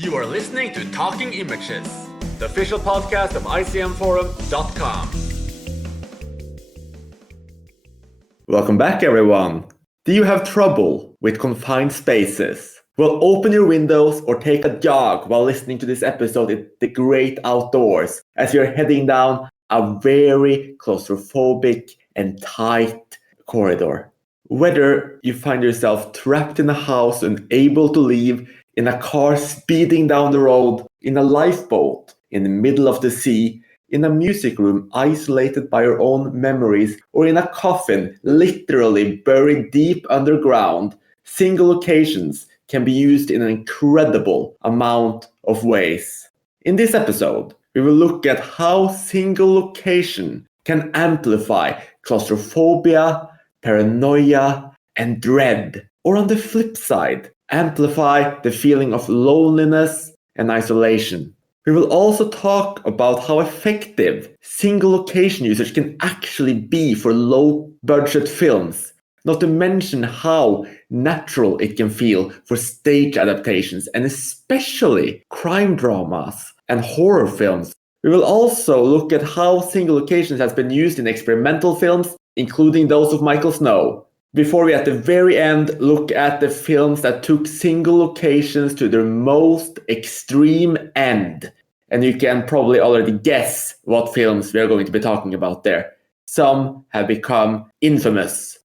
You are listening to Talking Images, the official podcast of icmforum.com. Welcome back, everyone. Do you have trouble with confined spaces? Well, open your windows or take a jog while listening to this episode in the great outdoors as you're heading down a very claustrophobic and tight corridor. Whether you find yourself trapped in a house and unable to leave, in a car speeding down the road, in a lifeboat, in the middle of the sea, in a music room isolated by your own memories, or in a coffin literally buried deep underground, single locations can be used in an incredible amount of ways. In this episode, we will look at how single location can amplify claustrophobia, paranoia, and dread. Or on the flip side, amplify the feeling of loneliness and isolation. We will also talk about how effective single location usage can actually be for low-budget films, not to mention how natural it can feel for stage adaptations and especially crime dramas and horror films. We will also look at how single locations has been used in experimental films, including those of Michael Snow. Before we at the very end look at the films that took single locations to their most extreme end. And you can probably already guess what films we are going to be talking about there. Some have become infamous.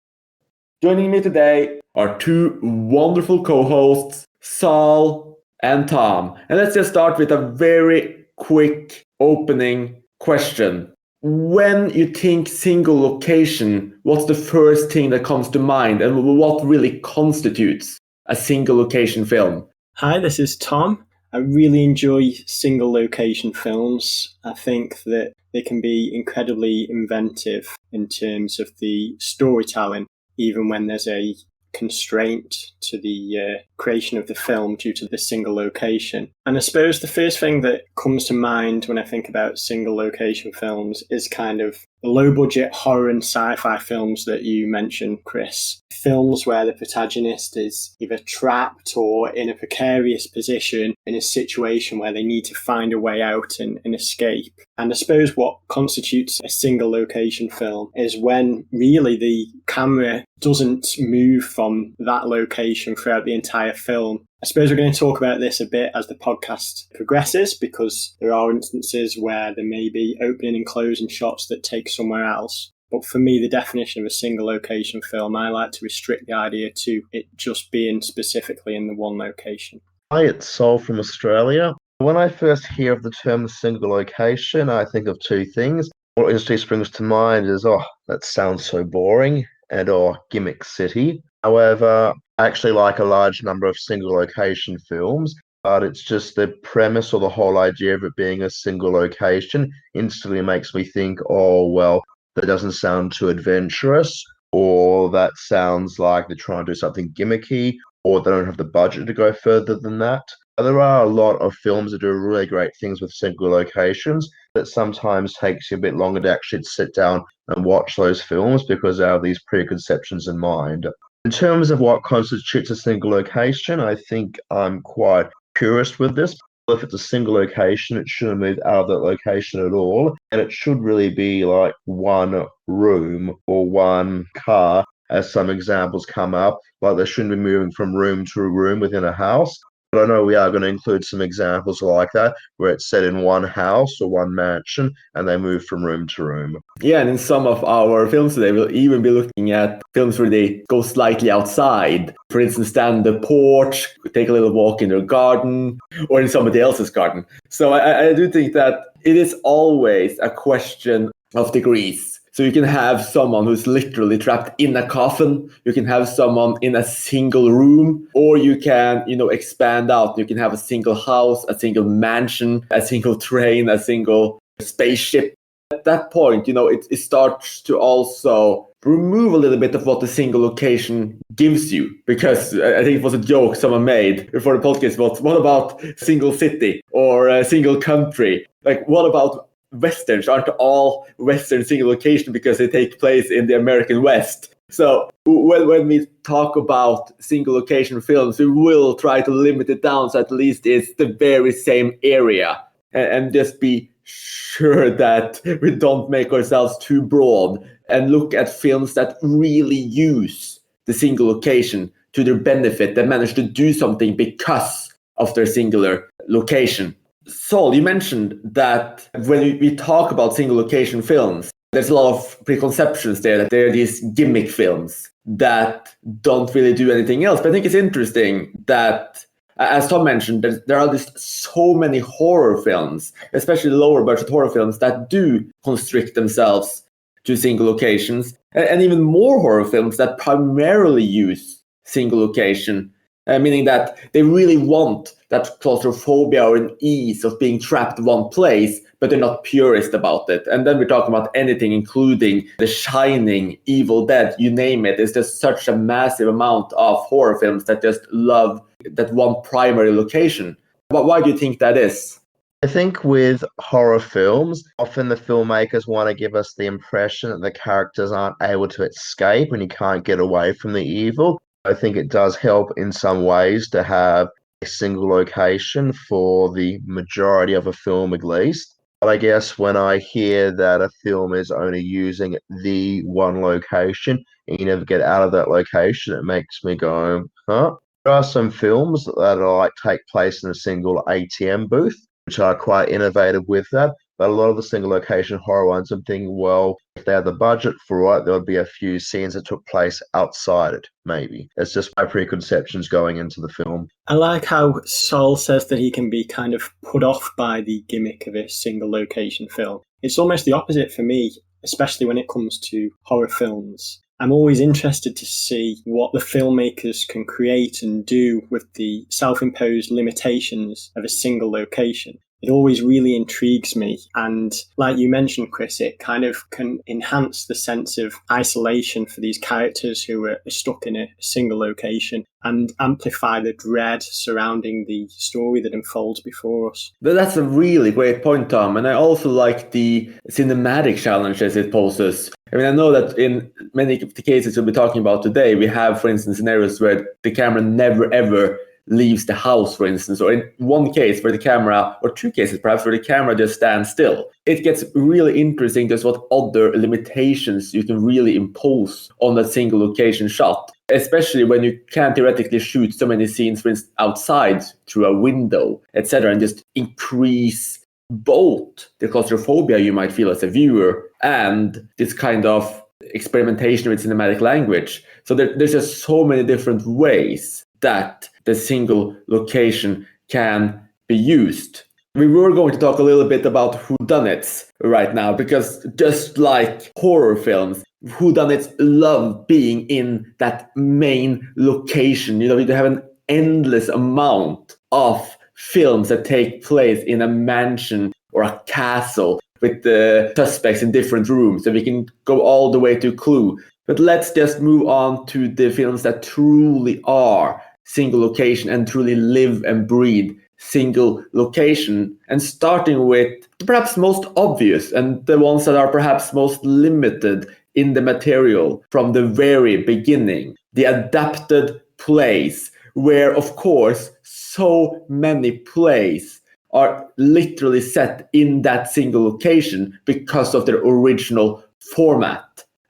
Joining me today are two wonderful co-hosts, Saul and Tom. And let's just start with a very quick opening question. When you think single location, what's the first thing that comes to mind and what really constitutes a single location film? Hi, this is Tom. I really enjoy single location films. I think that they can be incredibly inventive in terms of the storytelling, even when there's a constraint to the creation of the film due to the single location. And I suppose the first thing that comes to mind when I think about single location films is kind of the low-budget horror and sci-fi films that you mentioned, Chris. Films where the protagonist is either trapped or in a precarious position in a situation where they need to find a way out and escape. And I suppose what constitutes a single location film is when really the camera doesn't move from that location throughout the entire film. I suppose we're going to talk about this a bit as the podcast progresses because there are instances where there may be opening and closing shots that take somewhere else. But for me, the definition of a single location film, I like to restrict the idea to it just being specifically in the one location. Hi, it's Sol from Australia. When I first hear of the term single location, I think of two things. What instantly springs to mind is, that sounds so boring, and Gimmick City. However, I actually like a large number of single location films, but it's just the premise or the whole idea of it being a single location instantly makes me think, that doesn't sound too adventurous, or that sounds like they're trying to do something gimmicky, or they don't have the budget to go further than that. There are a lot of films that do really great things with single locations that sometimes takes you a bit longer to actually sit down and watch those films because they have these preconceptions in mind. In terms of what constitutes a single location, I think I'm quite purist with this. If it's a single location, it shouldn't move out of that location at all. And it should really be like one room or one car, as some examples come up. Like they shouldn't be moving from room to room within a house. But I know we are going to include some examples like that, where it's set in one house or one mansion, and they move from room to room. Yeah, and in some of our films today, we'll even be looking at films where they go slightly outside. For instance, stand on the porch, take a little walk in their garden, or in somebody else's garden. So I do think that it is always a question of degrees. So you can have someone who's literally trapped in a coffin. You can have someone in a single room, or you can, expand out. You can have a single house, a single mansion, a single train, a single spaceship. At that point, it starts to also remove a little bit of what the single location gives you. Because I think it was a joke someone made before the podcast was, what about single city or a single country? Like, what about Westerns? Aren't all Western single location because they take place in the American West? So when we talk about single location films, we will try to limit it down so at least it's the very same area, and just be sure that we don't make ourselves too broad and look at films that really use the single location to their benefit, that manage to do something because of their singular location. Saul, you mentioned that when we talk about single location films, there's a lot of preconceptions there, that there are these gimmick films that don't really do anything else. But I think it's interesting that, as Tom mentioned, there are just so many horror films, especially lower budget horror films, that do constrict themselves to single locations, and even more horror films that primarily use single location, meaning that they really want that claustrophobia or an ease of being trapped in one place, but they're not purist about it. And then we're talking about anything, including The Shining, Evil Dead, you name it. It's just such a massive amount of horror films that just love that one primary location. But why do you think that is? I think with horror films, often the filmmakers want to give us the impression that the characters aren't able to escape and you can't get away from the evil. I think it does help in some ways to have a single location for the majority of a film at least. But I guess when I hear that a film is only using the one location and you never get out of that location, it makes me go, huh? There are some films that are like take place in a single ATM booth, which are quite innovative with that. But a lot of the single location horror ones, I'm thinking, well, if they had the budget for it, there would be a few scenes that took place outside it, maybe. It's just my preconceptions going into the film. I like how Saul says that he can be kind of put off by the gimmick of a single location film. It's almost the opposite for me, especially when it comes to horror films. I'm always interested to see what the filmmakers can create and do with the self-imposed limitations of a single location. It always really intrigues me. And like you mentioned, Chris, it kind of can enhance the sense of isolation for these characters who are stuck in a single location and amplify the dread surrounding the story that unfolds before us. That's a really great point, Tom. And I also like the cinematic challenges it poses. I mean, I know that in many of the cases we'll be talking about today, we have, for instance, scenarios where the camera never, ever leaves the house, for instance, or in one case where the camera, or two cases perhaps, where the camera just stands still. It gets really interesting just what other limitations you can really impose on that single location shot, especially when you can theoretically shoot so many scenes, for instance, outside through a window, etc., and just increase both the claustrophobia you might feel as a viewer and this kind of experimentation with cinematic language. So there's just so many different ways that the single location can be used. We were going to talk a little bit about whodunits right now, because just like horror films, whodunits love being in that main location. You know, you have an endless amount of films that take place in a mansion or a castle with the suspects in different rooms. So we can go all the way to Clue. But let's just move on to the films that truly are single location and truly live and breathe single location, and starting with perhaps most obvious and the ones that are perhaps most limited in the material from the very beginning, the adapted plays, where of course so many plays are literally set in that single location because of their original format.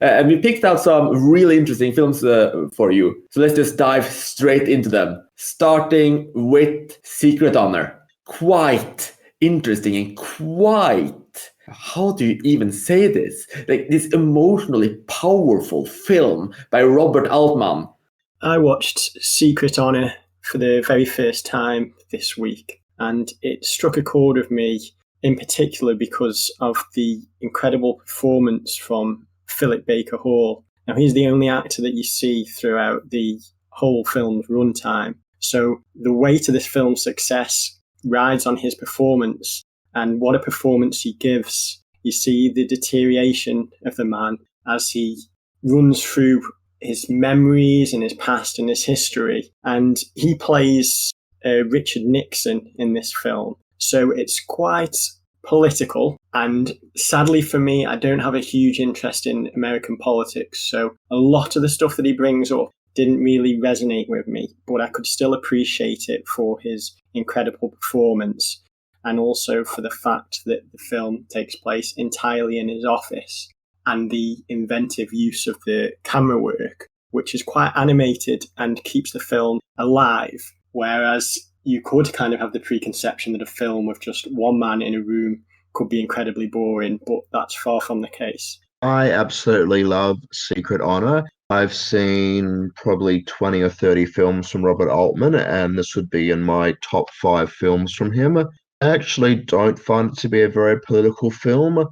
And we picked out some really interesting films for you. So let's just dive straight into them. Starting with Secret Honor. Quite interesting and quite, how do you even say this? Like this emotionally powerful film by Robert Altman. I watched Secret Honor for the very first time this week, and it struck a chord with me in particular because of the incredible performance from Philip Baker Hall. Now, he's the only actor that you see throughout the whole film's runtime. So the weight of this film's success rides on his performance, and what a performance he gives. You see the deterioration of the man as he runs through his memories and his past and his history. And he plays Richard Nixon in this film. So it's quite political, and sadly for me, I don't have a huge interest in American politics, so a lot of the stuff that he brings up didn't really resonate with me, but I could still appreciate it for his incredible performance, and also for the fact that the film takes place entirely in his office, and the inventive use of the camera work, which is quite animated and keeps the film alive, whereas you could kind of have the preconception that a film with just one man in a room could be incredibly boring, but that's far from the case. I absolutely love Secret Honor. I've seen probably 20 or 30 films from Robert Altman, and this would be in my top 5 films from him. I actually don't find it to be a very political film.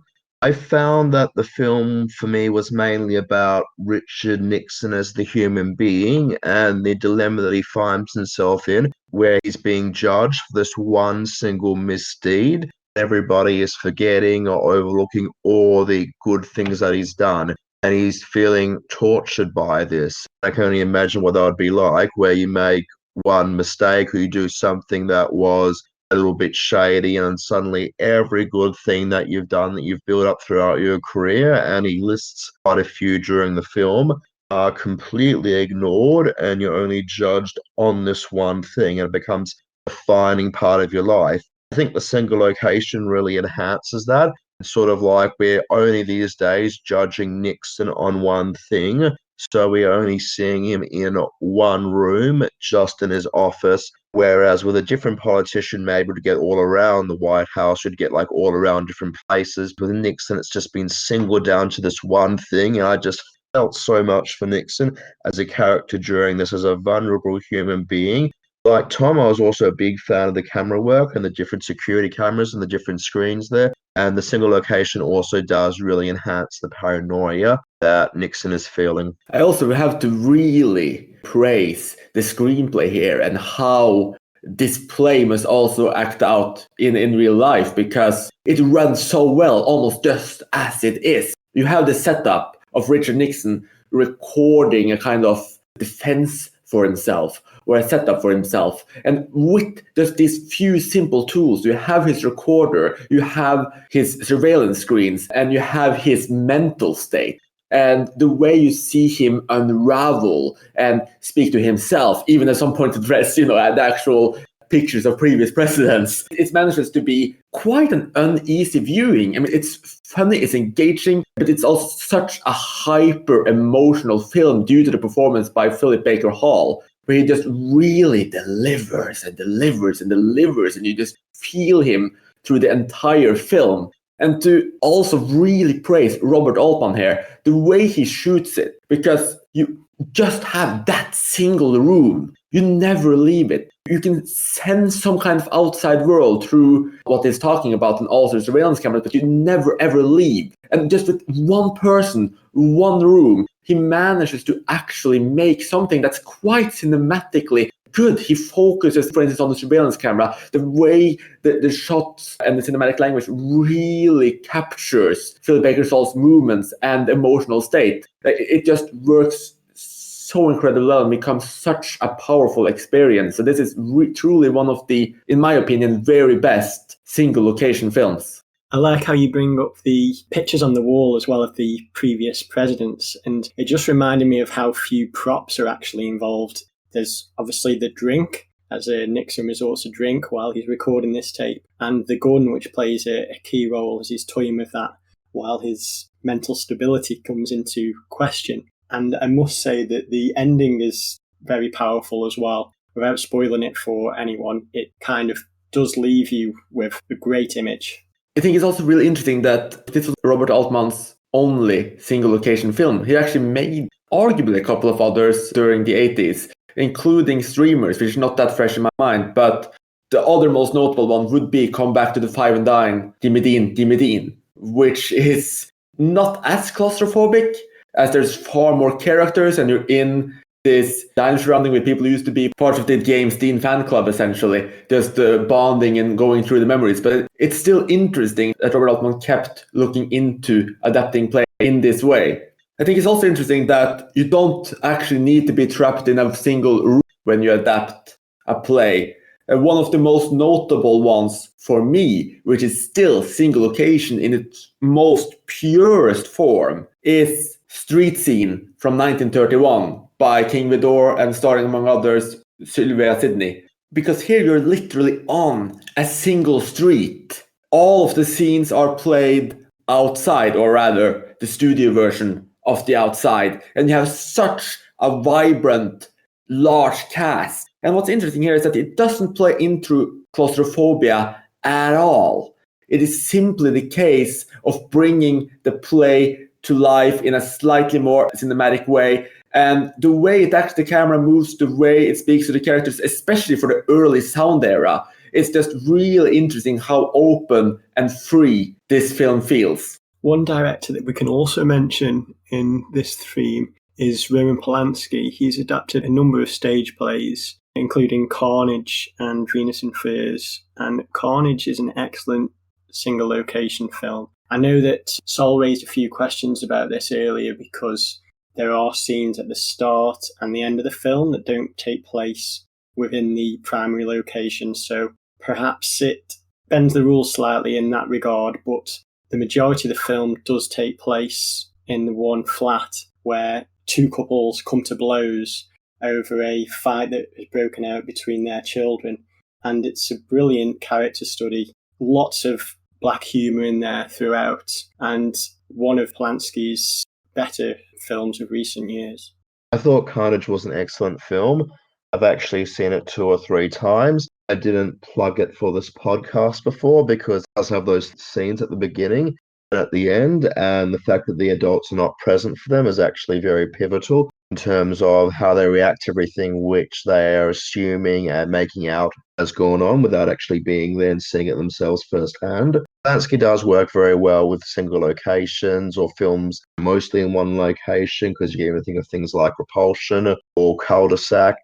I found that the film for me was mainly about Richard Nixon as the human being and the dilemma that he finds himself in, where he's being judged for this one single misdeed. Everybody is forgetting or overlooking all the good things that he's done, and he's feeling tortured by this. I can only imagine what that would be like, where you make one mistake or you do something that was a little bit shady, and suddenly every good thing that you've done, that you've built up throughout your career, and he lists quite a few during the film, are completely ignored, and you're only judged on this one thing, and it becomes a defining part of your life. I think the single location really enhances that. It's sort of like we're only these days judging Nixon on one thing, so we're only seeing him in one room, just in his office. Whereas with a different politician, maybe to get all around the White House, you'd get like all around different places. With Nixon, it's just been singled down to this one thing. And I just felt so much for Nixon as a character during this, as a vulnerable human being. Like Tom, I was also a big fan of the camera work and the different security cameras and the different screens there. And the single location also does really enhance the paranoia that Nixon is feeling. I also have to really praise the screenplay here and how this play must also act out in real life, because it runs so well, almost just as it is. You have the setup of Richard Nixon recording a kind of defense for himself, or a setup for himself. And with just these few simple tools, you have his recorder, you have his surveillance screens, and you have his mental state. And the way you see him unravel and speak to himself, even at some point address, the actual pictures of previous presidents, it manages to be quite an uneasy viewing. I mean, it's funny, it's engaging, but it's also such a hyper emotional film due to the performance by Philip Baker Hall, where he just really delivers and delivers and delivers, and you just feel him through the entire film. And to also really praise Robert Altman here, the way he shoots it, because you just have that single room. You never leave it. You can sense some kind of outside world through what he's talking about and also surveillance cameras, but you never ever leave. And just with one person, one room, he manages to actually make something that's quite cinematically good. He focuses, for instance, on the surveillance camera, the way the shots and the cinematic language really captures Philip Baker Hall's movements and emotional state. It just works so incredibly well and becomes such a powerful experience. So this is truly one of the, in my opinion, very best single location films. I like how you bring up the pictures on the wall as well of the previous presidents, and it just reminded me of how few props are actually involved. There's obviously the drink, as Nixon resorts to drink while he's recording this tape, and the gun, which plays a key role as he's toying with that while his mental stability comes into question. And I must say that the ending is very powerful as well. Without spoiling it for anyone, it kind of does leave you with a great image. I think it's also really interesting that this was Robert Altman's only single location film. He actually made arguably a couple of others during the 80s, including Streamers, which is not that fresh in my mind. But the other most notable one would be Come Back to the Five and Dine, Gimme Dean, which is not as claustrophobic, as there's far more characters and you're in this diner surrounding with people who used to be part of the James Dean fan club, essentially, just bonding and going through the memories. But it's still interesting that Robert Altman kept looking into adapting play in this way. I think it's also interesting that you don't actually need to be trapped in a single room when you adapt a play. One of the most notable ones for me, which is still single location in its most purest form, is Street Scene from 1931 by King Vidor and starring among others Sylvia Sidney. Because here you're literally on a single street. All of the scenes are played outside, or rather the studio version of the outside, and you have such a vibrant, large cast. And what's interesting here is that it doesn't play into claustrophobia at all. It is simply the case of bringing the play to life in a slightly more cinematic way. And the way the camera moves, the way it speaks to the characters, especially for the early sound era, it's just really interesting how open and free this film feels. One director that we can also mention in this theme is Roman Polanski. He's adapted a number of stage plays, including Carnage and Venus in Furs. And Carnage is an excellent single location film. I know that Sol raised a few questions about this earlier because there are scenes at the start and the end of the film that don't take place within the primary location. So perhaps it bends the rules slightly in that regard, but the majority of the film does take place in the one flat where two couples come to blows over a fight that has broken out between their children. And it's a brilliant character study. Lots of black humour in there throughout, and one of Polanski's better films of recent years. I thought Carnage was an excellent film. I've actually seen it 2 or 3 times. I didn't plug it for this podcast before because it does have those scenes at the beginning and at the end, and the fact that the adults are not present for them is actually very pivotal in terms of how they react to everything which they are assuming and making out has gone on without actually being there and seeing it themselves firsthand. Polanski does work very well with single locations or films mostly in one location, because you even think of things like Repulsion or Cul-de-sac.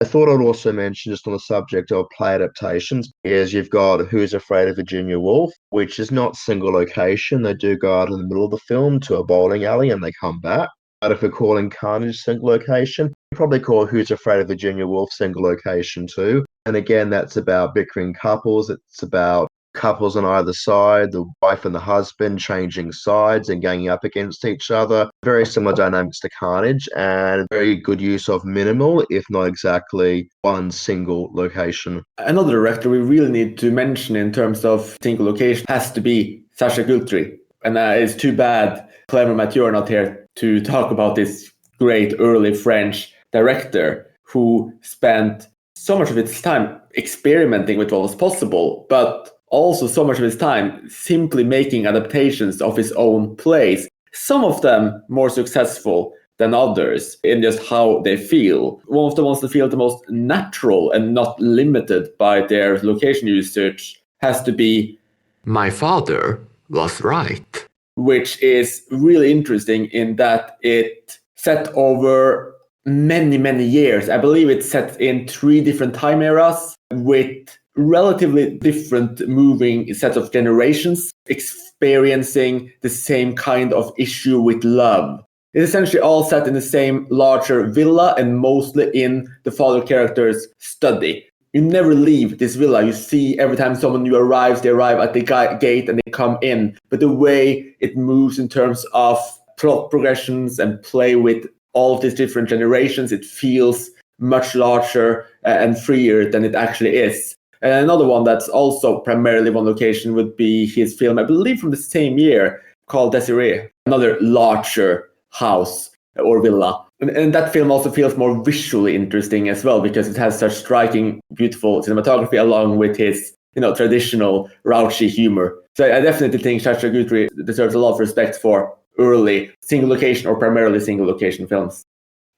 I thought I'd also mention, just on the subject of play adaptations, is you've got Who's Afraid of Virginia Woolf, which is not single location. They do go out in the middle of the film to a bowling alley and they come back. But if we're calling Carnage single location, we probably call Who's Afraid of Virginia Woolf single location too. And again, that's about bickering couples. It's about couples on either side, the wife and the husband changing sides and ganging up against each other. Very similar dynamics to Carnage, and very good use of minimal, if not exactly one single location. Another director we really need to mention in terms of single location has to be Sacha Guitry. And it's too bad Clever Mathieu are not here to talk about this great early French director who spent so much of his time experimenting with what was possible, but also so much of his time simply making adaptations of his own plays, some of them more successful than others in just how they feel. One of the ones that feel the most natural and not limited by their location usage has to be My Father Was Right, which is really interesting in that it set over many, many years. I believe it's set in 3 different time eras with relatively different moving sets of generations experiencing the same kind of issue with love. It's essentially all set in the same larger villa and mostly in the father character's study. You never leave this villa. You see every time someone new arrives, they arrive at the gate and they come in. But the way it moves in terms of plot progressions and play with all of these different generations, it feels much larger and freer than it actually is. And another one that's also primarily one location would be his film, I believe from the same year, called Desiree, another larger house or villa. And that film also feels more visually interesting as well because it has such striking, beautiful cinematography along with his, traditional raunchy humor. So I definitely think Sacha Guitry deserves a lot of respect for early single location or primarily single location films.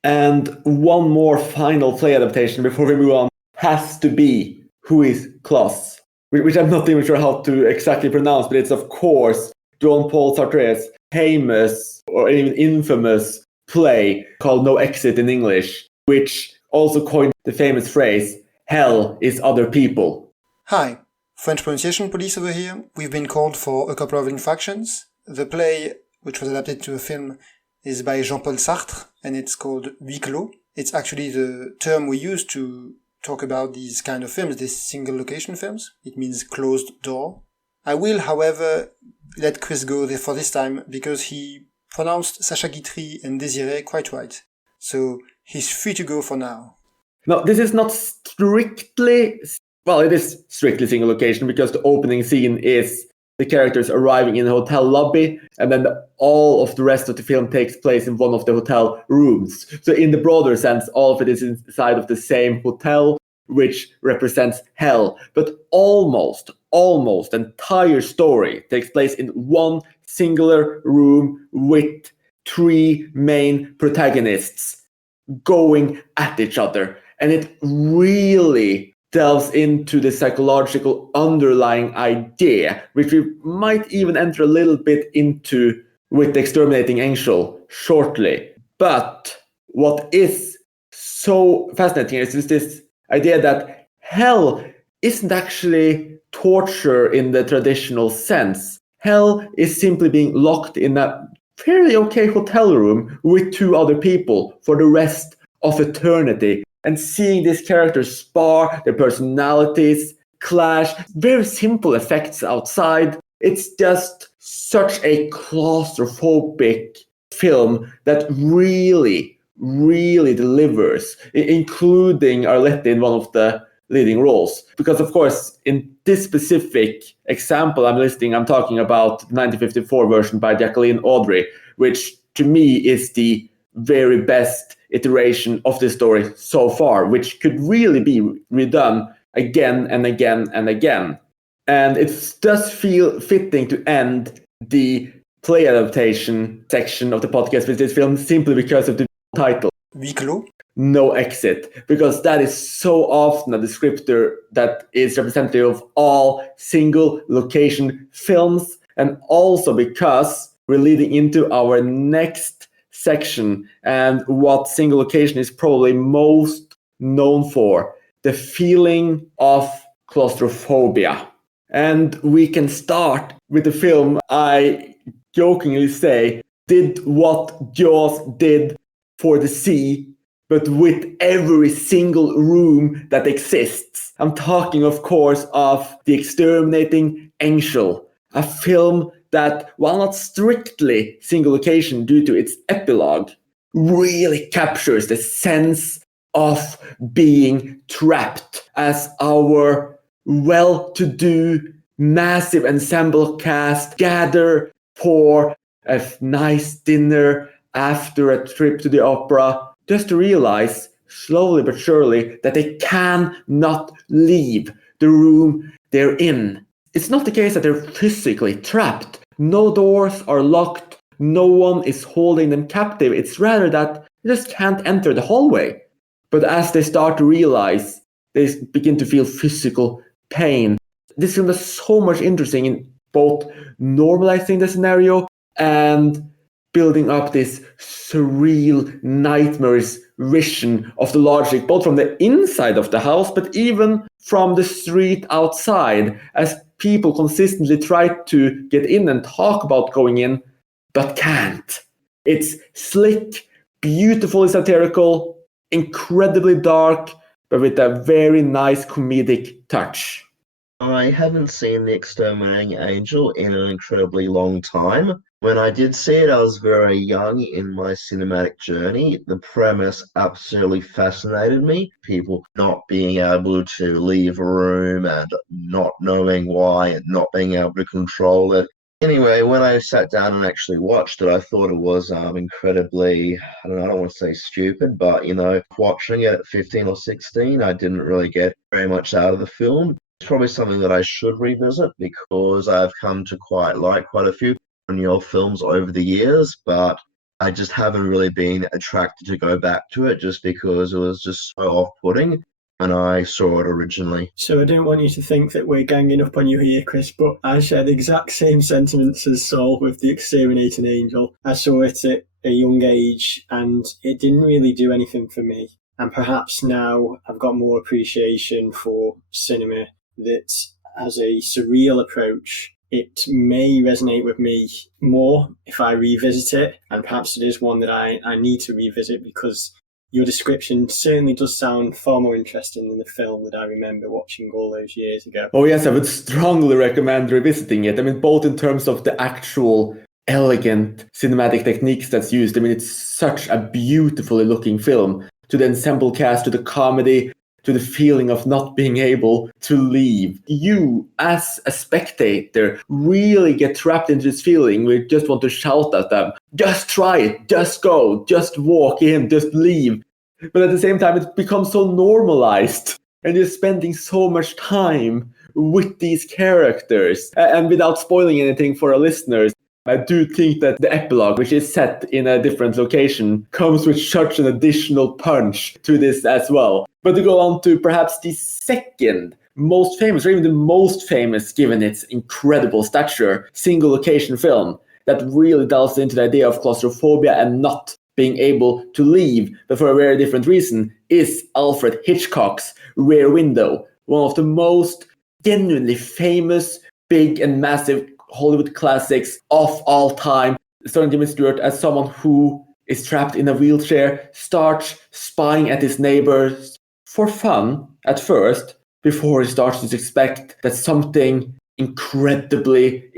And one more final play adaptation before we move on has to be Huis Clos, which I'm not even sure how to exactly pronounce, but it's of course Jean-Paul Sartre's famous or even infamous play called No Exit in English, which also coined the famous phrase, Hell is Other People. Hi, French pronunciation police over here. We've been called for a couple of infractions. The play, which was adapted to a film, is by Jean-Paul Sartre, and it's called Huis Clos. It's actually the term we use to talk about these kind of films, these single location films. It means closed door. I will, however, let Chris go there for this time because he pronounced Sacha Guitry and Désiré quite right. So he's free to go for now. No, this is not strictly... Well, it is strictly single location because the opening scene is the characters arriving in a hotel lobby, and then all of the rest of the film takes place in one of the hotel rooms. So in the broader sense, all of it is inside of the same hotel, which represents hell. But almost the entire story takes place in one singular room with three main protagonists going at each other. And it really delves into the psychological underlying idea, which we might even enter a little bit into with the Exterminating Angel shortly. But what is so fascinating is this idea that hell isn't actually torture in the traditional sense. Hell is simply being locked in a fairly okay hotel room with two other people for the rest of eternity. And seeing these characters spar, their personalities clash, very simple effects outside. It's just such a claustrophobic film that really delivers, including Arlette in one of the leading roles. Because, of course, in this specific example I'm talking about the 1954 version by Jacqueline Audrey, which to me is the very best iteration of this story so far, which could really be redone again and again and again. And it does feel fitting to end the play adaptation section of the podcast with this film simply because of the title. Huis Clos? No exit, because that is so often a descriptor that is representative of all single location films, and also because we're leading into our next section and what single location is probably most known for, the feeling of claustrophobia. And we can start with the film I jokingly say did what Jaws did for the sea, but with every single room that exists. I'm talking, of course, of The Exterminating Angel, a film that, while not strictly single location due to its epilogue, really captures the sense of being trapped as our well-to-do, massive ensemble cast gather for a nice dinner after a trip to the opera, just to realize, slowly but surely, that they cannot leave the room they're in. It's not the case that they're physically trapped. No doors are locked. No one is holding them captive. It's rather that they just can't enter the hallway. But as they start to realize, they begin to feel physical pain. This film is so much interesting in both normalizing the scenario and building up this surreal, nightmarish vision of the logic, both from the inside of the house, but even from the street outside, as people consistently try to get in and talk about going in, but can't. It's slick, beautifully satirical, incredibly dark, but with a very nice comedic touch. I haven't seen The Exterminating Angel in an incredibly long time. When I did see it, I was very young in my cinematic journey. The premise absolutely fascinated me. People not being able to leave a room and not knowing why and not being able to control it. Anyway, when I sat down and actually watched it, I thought it was incredibly, I don't want to say stupid, but, watching it at 15 or 16, I didn't really get very much out of the film. It's probably something that I should revisit because I've come to quite like quite a few Buñuel films over the years, but I just haven't really been attracted to go back to it just because it was just so off-putting when I saw it originally. So I don't want you to think that we're ganging up on you here, Chris, but I share the exact same sentiments as Saul with The Exterminating Angel. I saw it at a young age and it didn't really do anything for me. And perhaps now I've got more appreciation for cinema that has a surreal approach. It may resonate with me more if I revisit it, and perhaps it is one that I need to revisit because your description certainly does sound far more interesting than the film that I remember watching all those years ago. Oh yes, I would strongly recommend revisiting it. I mean, both in terms of the actual elegant cinematic techniques that's used. I mean, it's such a beautifully looking film. To the ensemble cast, to the comedy, to the feeling of not being able to leave. You, as a spectator, really get trapped into this feeling where you just want to shout at them, just try it, just go, just walk in, just leave. But at the same time, it becomes so normalized. And you're spending so much time with these characters. And without spoiling anything for our listeners, I do think that the epilogue, which is set in a different location, comes with such an additional punch to this as well. But to go on to perhaps the second most famous, or even the most famous, given its incredible stature, single location film that really delves into the idea of claustrophobia and not being able to leave, but for a very different reason, is Alfred Hitchcock's Rear Window, one of the most genuinely famous, big and massive Hollywood classics of all time, starring Jimmy Stewart as someone who is trapped in a wheelchair, starts spying at his neighbors for fun at first, before he starts to suspect that something incredibly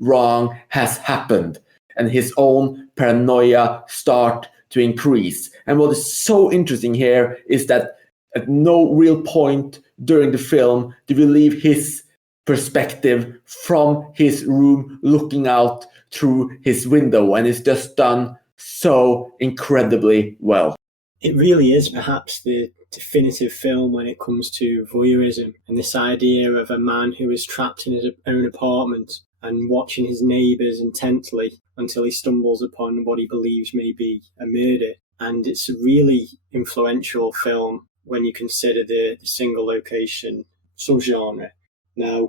wrong has happened, and his own paranoia start to increase. And what is so interesting here is that at no real point during the film do we leave his perspective from his room looking out through his window, and it's just done so incredibly well. It really is perhaps the definitive film when it comes to voyeurism and this idea of a man who is trapped in his own apartment and watching his neighbours intently until he stumbles upon what he believes may be a murder. And it's a really influential film when you consider the single location subgenre. Now,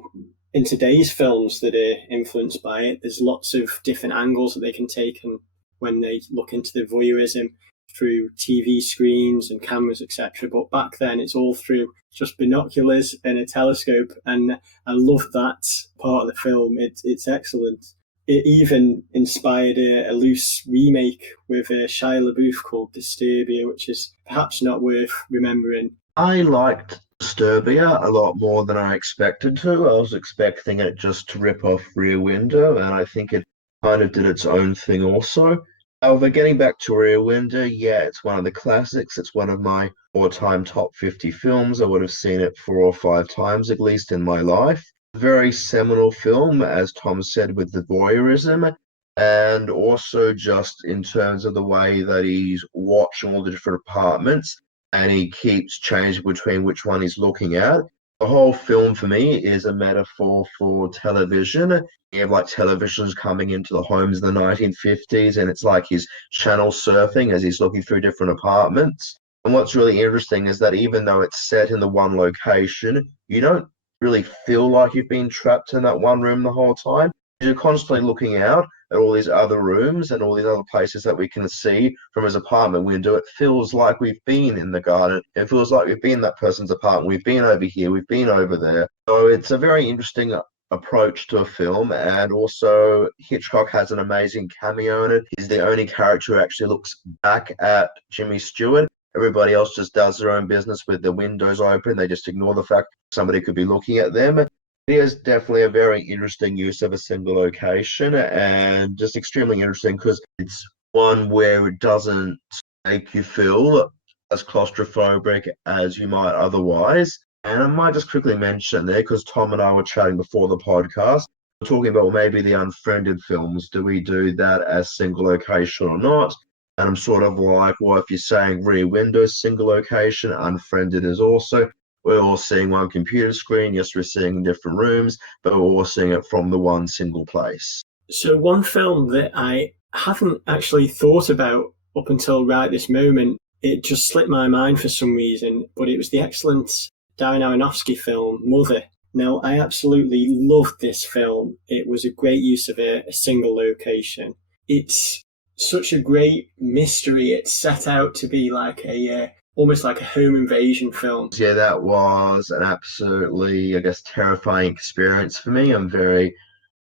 in today's films that are influenced by it, there's lots of different angles that they can take, and when they look into the voyeurism through TV screens and cameras, etc. But back then, it's all through just binoculars and a telescope, and I love that part of the film. It's excellent. It even inspired a loose remake with Shia LaBeouf called Disturbia, which is perhaps not worth remembering. I liked Disturbia a lot more than I expected to. I was expecting it just to rip off Rear Window, and I think it kind of did its own thing also. However, getting back to Rear Window, yeah, it's one of the classics. It's one of my all-time top 50 films. I would have seen it 4 or 5 times at least in my life. Very seminal film, as Tom said, with the voyeurism, and also just in terms of the way that he's watching all the different apartments and he keeps changing between which one he's looking at. The whole film for me is a metaphor for television. You have like televisions coming into the homes in the 1950s, and it's like he's channel surfing as he's looking through different apartments. And what's really interesting is that even though it's set in the one location, you don't really feel like you've been trapped in that one room the whole time. You're constantly looking out at all these other rooms and all these other places that we can see from his apartment window. It feels like we've been in the garden. It feels like we've been in that person's apartment. We've been over here. We've been over there. So it's a very interesting approach to a film. And also Hitchcock has an amazing cameo in it. He's the only character who actually looks back at Jimmy Stewart. Everybody else just does their own business with the windows open. They just ignore the fact somebody could be looking at them. It is definitely a very interesting use of a single location, and just extremely interesting because it's one where it doesn't make you feel as claustrophobic as you might otherwise. And I might just quickly mention there, because Tom and I were chatting before the podcast, we're talking about maybe the Unfriended films. Do we do that as single location or not? And I'm sort of like, well, if you're saying Rear Window single location, Unfriended is also. We're all seeing one computer screen. Yes, we're seeing different rooms, but we're all seeing it from the one single place. So one film that I haven't actually thought about up until right this moment, it just slipped my mind for some reason, but it was the excellent Darren Aronofsky film, Mother. Now, I absolutely loved this film. It was a great use of a single location. It's such a great mystery. It's set out to be like almost like a home invasion film. Yeah, that was an absolutely, I guess, terrifying experience for me. I'm very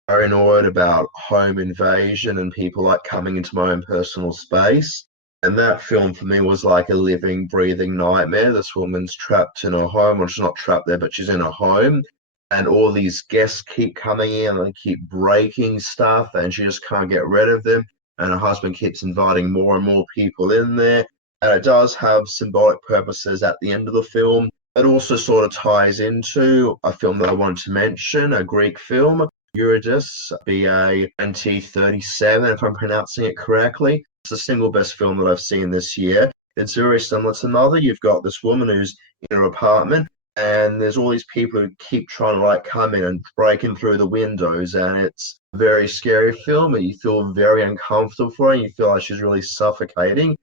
paranoid about home invasion and people like coming into my own personal space. And that film for me was like a living, breathing nightmare. This woman's trapped in her home, or she's not trapped there, but she's in a home. And all these guests keep coming in and they keep breaking stuff, and she just can't get rid of them. And her husband keeps inviting more and more people in there. And it does have symbolic purposes at the end of the film. It also sort of ties into a film that I wanted to mention, a Greek film, Eurydice, BA 2037, if I'm pronouncing it correctly. It's the single best film that I've seen this year. It's very similar to Mother. You've got this woman who's in her apartment, and there's all these people who keep trying to like come in and breaking through the windows, and it's a very scary film, and you feel very uncomfortable for her, and you feel like she's really suffocating,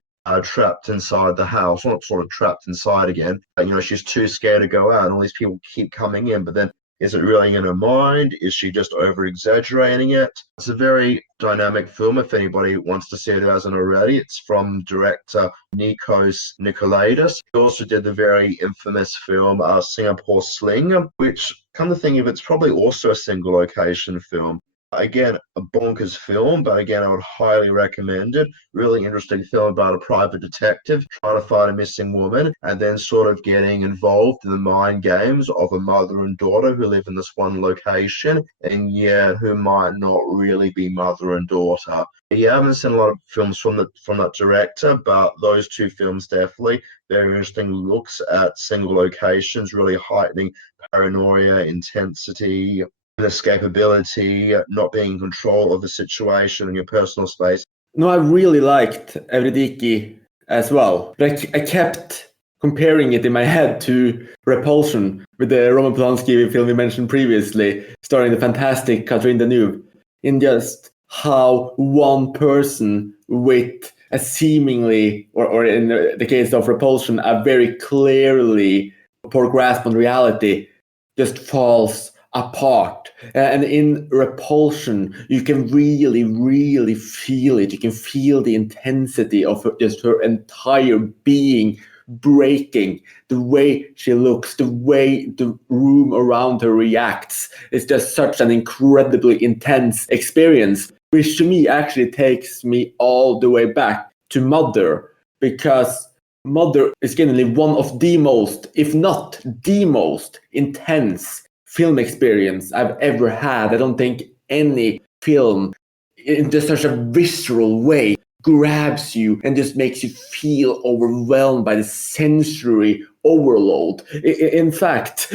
trapped inside the house. Not sort of trapped inside again, but she's too scared to go out, and all these people keep coming in, but then is it really in her mind? Is she just over-exaggerating it? It's a very dynamic film if anybody wants to see it who hasn't already. It's from director Nikos Nicolaides. He also did the very infamous film Singapore Sling, which, come to think of it, it's probably also a single location film. Again, a bonkers film, but again, I would highly recommend it. Really interesting film about a private detective trying to find a missing woman and then sort of getting involved in the mind games of a mother and daughter who live in this one location, and who might not really be mother and daughter. I haven't seen a lot of films from that director, but those two films definitely very interesting looks at single locations, really heightening paranoia, intensity, escapability, not being in control of the situation in your personal space. No, I really liked Evridiki as well, but I kept comparing it in my head to Repulsion, with the Roman Polanski film we mentioned previously, starring the fantastic Catherine Deneuve, in just how one person with a seemingly, or in the case of Repulsion, a very clearly poor grasp on reality, just falls apart. And in Repulsion, you can really, really feel it. You can feel the intensity of just her entire being breaking. The way she looks, the way the room around her reacts. It's just such an incredibly intense experience, which to me actually takes me all the way back to Mother, because Mother is genuinely one of the most, if not the most, intense film experience I've ever had. I don't think any film in just such a visceral way grabs you and just makes you feel overwhelmed by the sensory overload. In fact,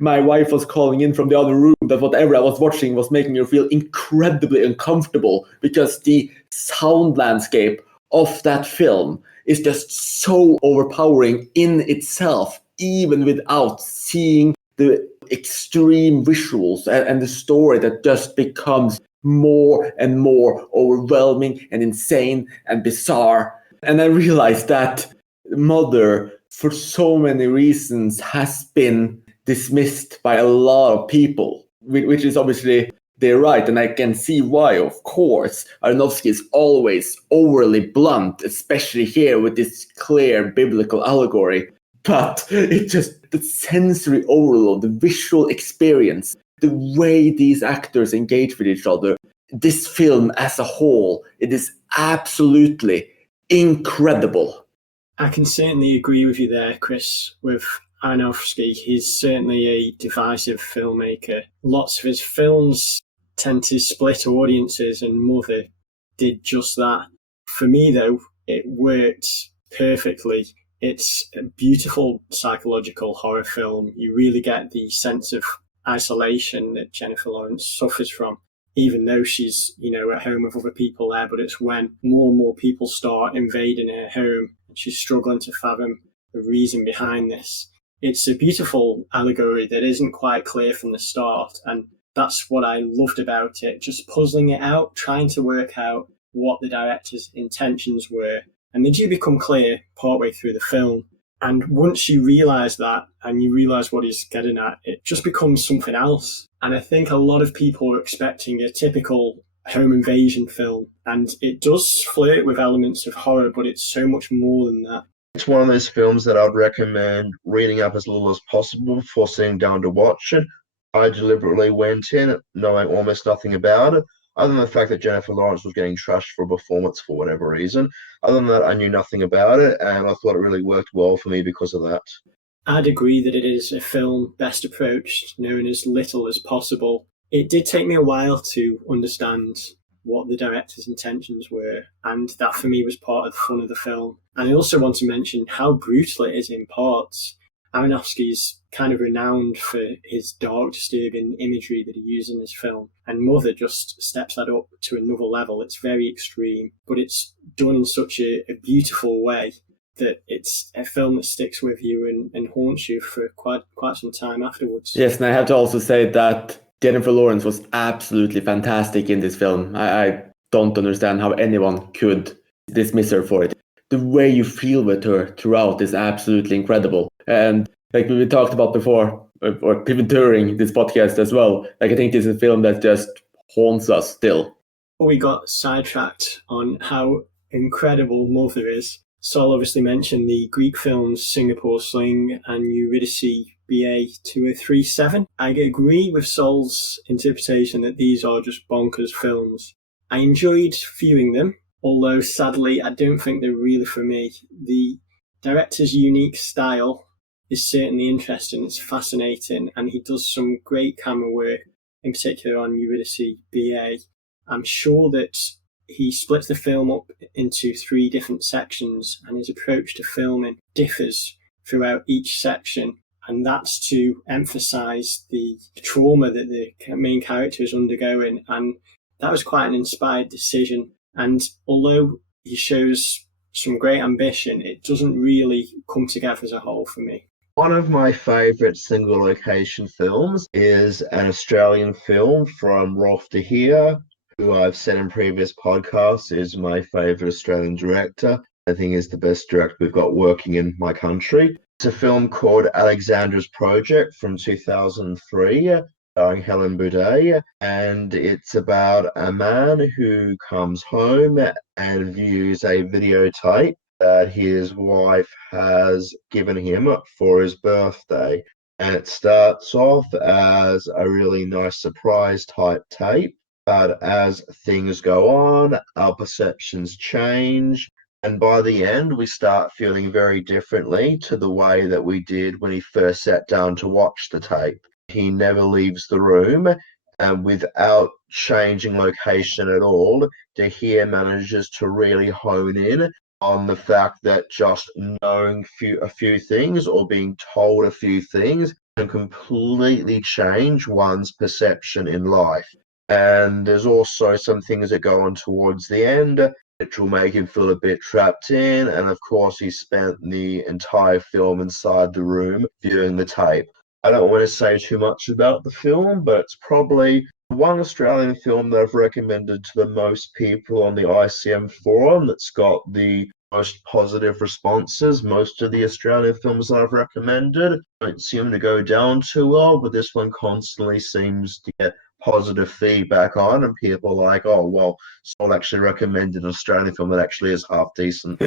my wife was calling in from the other room that whatever I was watching was making her feel incredibly uncomfortable, because the sound landscape of that film is just so overpowering in itself, even without seeing the extreme visuals and the story that just becomes more and more overwhelming and insane and bizarre. And I realized that Mother, for so many reasons, has been dismissed by a lot of people, which is obviously they're right, and I can see why, of course. Aronofsky is always overly blunt, especially here with this clear biblical allegory. But it just, the sensory overload, the visual experience, the way these actors engage with each other, this film as a whole, it is absolutely incredible. I can certainly agree with you there, Chris, with Aronofsky. He's certainly a divisive filmmaker. Lots of his films tend to split audiences, and Mother did just that. For me, though, it worked perfectly. It's a beautiful psychological horror film. You really get the sense of isolation that Jennifer Lawrence suffers from, even though she's, at home with other people there. But it's when more and more people start invading her home, and she's struggling to fathom the reason behind this. It's a beautiful allegory that isn't quite clear from the start, and that's what I loved about it, just puzzling it out, trying to work out what the director's intentions were. And they do become clear partway through the film. And once you realise that, and you realise what he's getting at, it just becomes something else. And I think a lot of people are expecting a typical home invasion film. And it does flirt with elements of horror, but it's so much more than that. It's one of those films that I'd recommend reading up as little as possible before sitting down to watch it. I deliberately went in knowing almost nothing about it. other than the fact that Jennifer Lawrence was getting trashed for a performance for whatever reason. Other than that, I knew nothing about it, and I thought it really worked well for me because of that. I'd agree that it is a film best approached knowing as little as possible. It did take me a while to understand what the director's intentions were, and that for me was part of the fun of the film. And I also want to mention how brutal it is in parts. Aronofsky's kind of renowned for his dark, disturbing imagery that he uses in his film, and Mother just steps that up to another level. It's very extreme, but it's done in such a beautiful way that it's a film that sticks with you and haunts you for quite some time afterwards. Yes, and I have to also say that Jennifer Lawrence was absolutely fantastic in this film. I don't understand how anyone could dismiss her for it. The way you feel with her throughout is absolutely incredible. And like we talked about before, or even during this podcast as well, like I think this is a film that just haunts us still. We got sidetracked on how incredible Mother is. Sol obviously mentioned the Greek films Singapore Sling and Eurydice BA 2037. I agree with Sol's interpretation that these are just bonkers films. I enjoyed viewing them, although sadly I don't think they're really for me. The director's unique style is certainly interesting, it's fascinating, and he does some great camera work, in particular on Eurydice BA. I'm sure that he splits the film up into 3 different sections, and his approach to filming differs throughout each section, and that's to emphasise the trauma that the main character is undergoing, and that was quite an inspired decision. And although he shows some great ambition, it doesn't really come together as a whole for me. One of my favourite single location films is an Australian film from Rolf de Heer, who I've said in previous podcasts is my favourite Australian director. I think is the best director we've got working in my country. It's a film called Alexandra's Project from 2003, starring Helen Boudet, and it's about a man who comes home and views a videotape that his wife has given him for his birthday. And it starts off as a really nice surprise type tape. But as things go on, our perceptions change. And by the end, we start feeling very differently to the way that we did when he first sat down to watch the tape. He never leaves the room, and without changing location at all, De Heer manages to really hone in on the fact that just knowing a few things or being told a few things can completely change one's perception in life. And there's also some things that go on towards the end which will make him feel a bit trapped in. And of course, he spent the entire film inside the room viewing the tape. I don't want to say too much about the film, but it's probably one Australian film that I've recommended to the most people on the ICM forum that's got the most positive responses. Most of the Australian films that I've recommended don't seem to go down too well, but this one constantly seems to get positive feedback on, and people are like, oh, well, Sol actually recommended an Australian film that actually is half decent.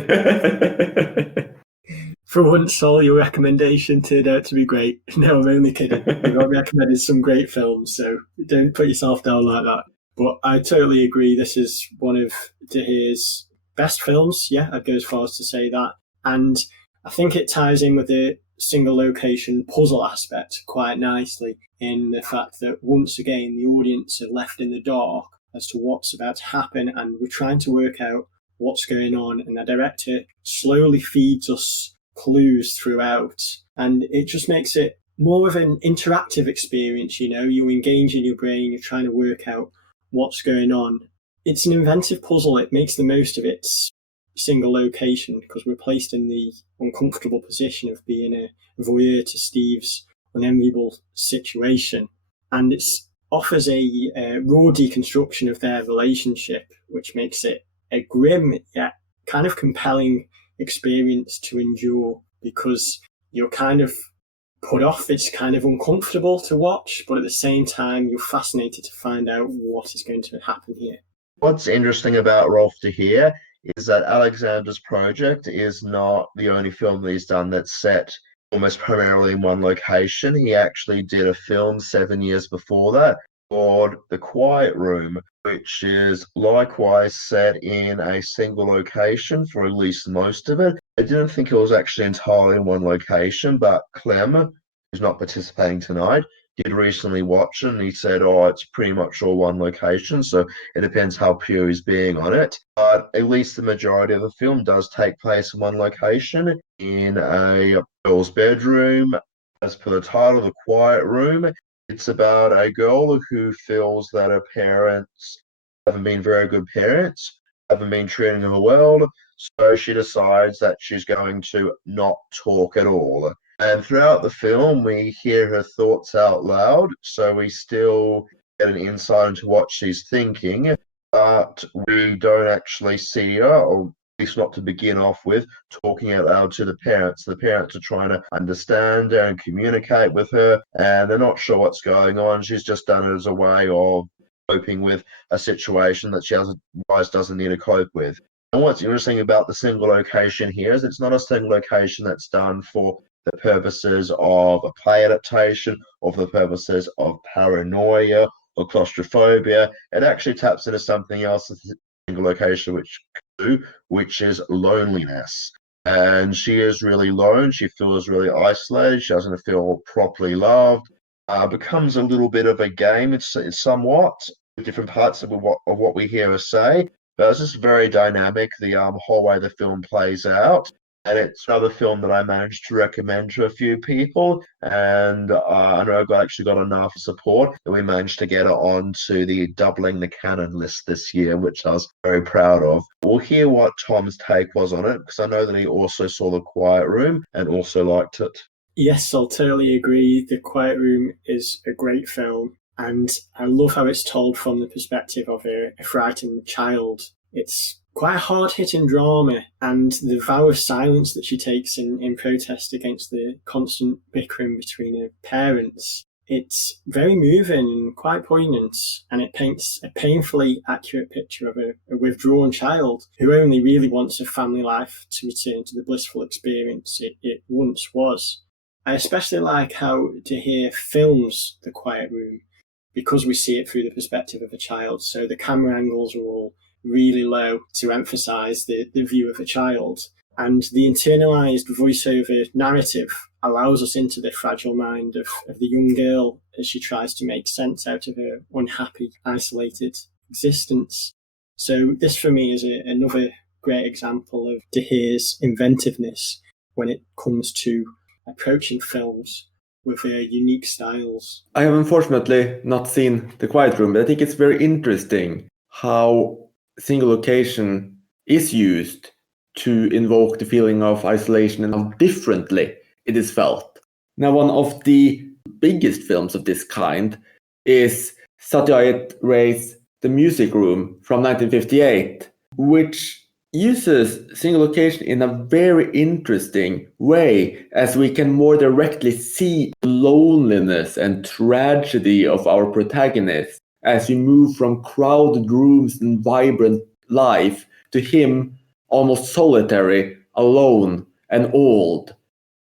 For once, Sol, your recommendation turned out to be great. No, I'm only kidding. You've recommended some great films, so don't put yourself down like that. But I totally agree. This is one of De Heer's best films. Yeah, I'd go as far as to say that. And I think it ties in with the single location puzzle aspect quite nicely, in the fact that once again the audience are left in the dark as to what's about to happen, and we're trying to work out what's going on, and the director slowly feeds us clues throughout, and it just makes it more of an interactive experience. You know, you engage in your brain, you're trying to work out what's going on. It's an inventive puzzle. It makes the most of its single location because we're placed in the uncomfortable position of being a voyeur to Steve's unenviable situation, and it offers a raw deconstruction of their relationship, which makes it a grim yet kind of compelling experience to endure, because you're kind of put off, it's kind of uncomfortable to watch, but at the same time you're fascinated to find out what is going to happen here. What's interesting about Rolf de Heer is that Alexandra's Project is not the only film that he's done that's set almost primarily in one location. He actually did a film 7 years before that called The Quiet Room, which is likewise set in a single location for at least most of it. I didn't think it was actually entirely in one location, but Clem, who's not participating tonight, did recently watch it, and he said, it's pretty much all one location, so it depends how pure he's being on it. But at least the majority of the film does take place in one location, in a girl's bedroom. As per the title, The Quiet Room, it's about a girl who feels that her parents haven't been very good parents, haven't been treating her well, so she decides that she's going to not talk at all. And throughout the film, we hear her thoughts out loud, so we still get an insight into what she's thinking, but we don't actually see her, or at least not to begin off with, talking out loud to the parents. The parents are trying to understand her and communicate with her, and they're not sure what's going on. She's just done it as a way of coping with a situation that she otherwise doesn't need to cope with. And what's interesting about the single location here is it's not a single location that's done for the purposes of a play adaptation or for the purposes of paranoia or claustrophobia. It actually taps into something else that the single location which is loneliness. And she is really lone. She feels really isolated. She doesn't feel properly loved. Becomes a little bit of a game. It's somewhat different parts of what we hear her say. But it's just very dynamic, the whole way the film plays out. And it's another film that I managed to recommend to a few people. And I know I've actually got enough support that we managed to get it onto the Doubling the Canon list this year, which I was very proud of. We'll hear what Tom's take was on it, because I know that he also saw The Quiet Room and also liked it. Yes, I'll totally agree. The Quiet Room is a great film, and I love how it's told from the perspective of a frightened child. It's quite a hard-hitting drama, and the vow of silence that she takes in protest against the constant bickering between her parents, it's very moving and quite poignant, and it paints a painfully accurate picture of a withdrawn child who only really wants a family life to return to the blissful experience it once was. I especially like how Heer films The Quiet Room because we see it through the perspective of a child, so the camera angles are all really low to emphasize the view of a child. And the internalized voiceover narrative allows us into the fragile mind of the young girl as she tries to make sense out of her unhappy, isolated existence. So this for me is another great example of Heer's inventiveness when it comes to approaching films with their unique styles. I have unfortunately not seen The Quiet Room, but I think it's very interesting how single location is used to invoke the feeling of isolation and how differently it is felt. Now, one of the biggest films of this kind is Satyajit Ray's The Music Room from 1958, which uses single location in a very interesting way, as we can more directly see the loneliness and tragedy of our protagonist as we move from crowded rooms and vibrant life to him almost solitary, alone, and old.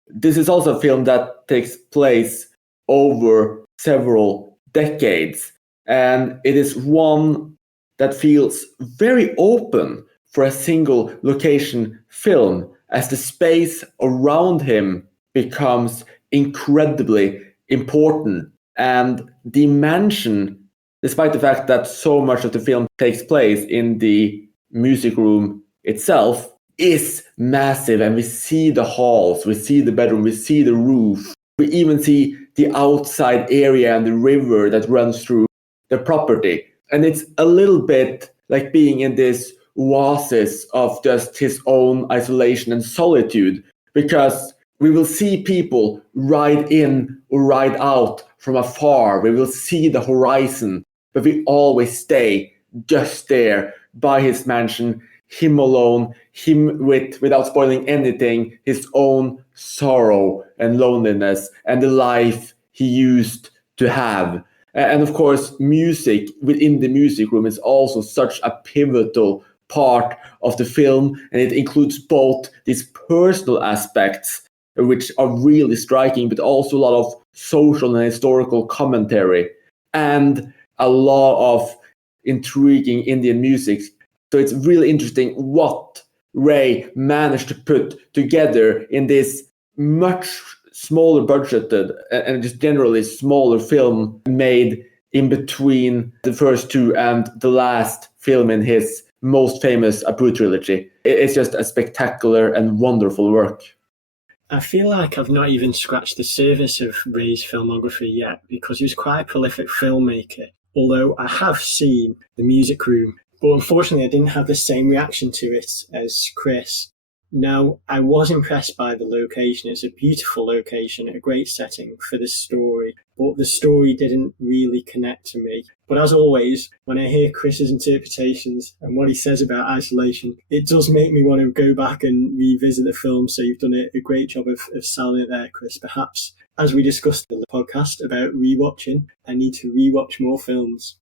This is also a film that takes place over several decades, and it is one that feels very open for a single location film, as the space around him becomes incredibly important, and the mansion, despite the fact that so much of the film takes place in the music room itself, is massive, and we see the halls, we see the bedroom, we see the roof, we even see the outside area and the river that runs through the property. And it's a little bit like being in this oasis of just his own isolation and solitude, because we will see people ride in or ride out from afar. We will see the horizon, but we always stay just there by his mansion, him alone, him without spoiling anything, his own sorrow and loneliness and the life he used to have. And of course, music within the music room is also such a pivotal part of the film, and it includes both these personal aspects, which are really striking, but also a lot of social and historical commentary. And a lot of intriguing Indian music. So it's really interesting what Ray managed to put together in this much smaller budgeted and just generally smaller film made in between the first two and the last film in his most famous Apu trilogy. It's just a spectacular and wonderful work. I feel like I've not even scratched the surface of Ray's filmography yet, because he was quite a prolific filmmaker, although I have seen The Music Room, but unfortunately I didn't have the same reaction to it as Chris. Now, I was impressed by the location. It's a beautiful location, a great setting for the story, but the story didn't really connect to me. But as always, when I hear Chris's interpretations and what he says about isolation, it does make me want to go back and revisit the film. So you've done a great job of selling it there, Chris. Perhaps, as we discussed in the podcast about rewatching, I need to rewatch more films.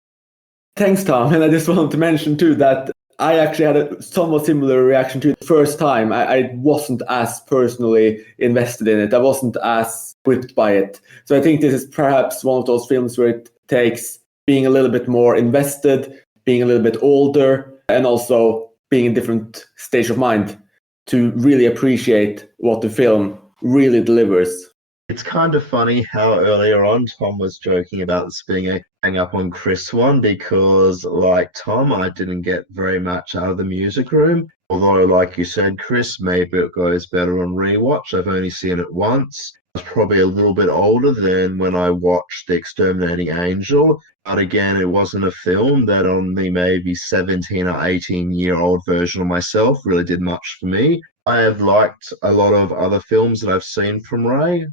Thanks, Tom. And I just wanted to mention too that I actually had a somewhat similar reaction to it the first time. I wasn't as personally invested in it. I wasn't as gripped by it. So I think this is perhaps one of those films where it takes being a little bit more invested, being a little bit older, and also being in a different stage of mind to really appreciate what the film really delivers. It's kind of funny how earlier on Tom was joking about this being a hang up on Chris one, because like Tom, I didn't get very much out of The Music Room. Although, like you said, Chris, maybe it goes better on rewatch. I've only seen it once. I was probably a little bit older than when I watched The Exterminating Angel. But again, it wasn't a film that on the maybe 17 or 18-year-old version of myself really did much for me. I have liked a lot of other films that I've seen from Ray.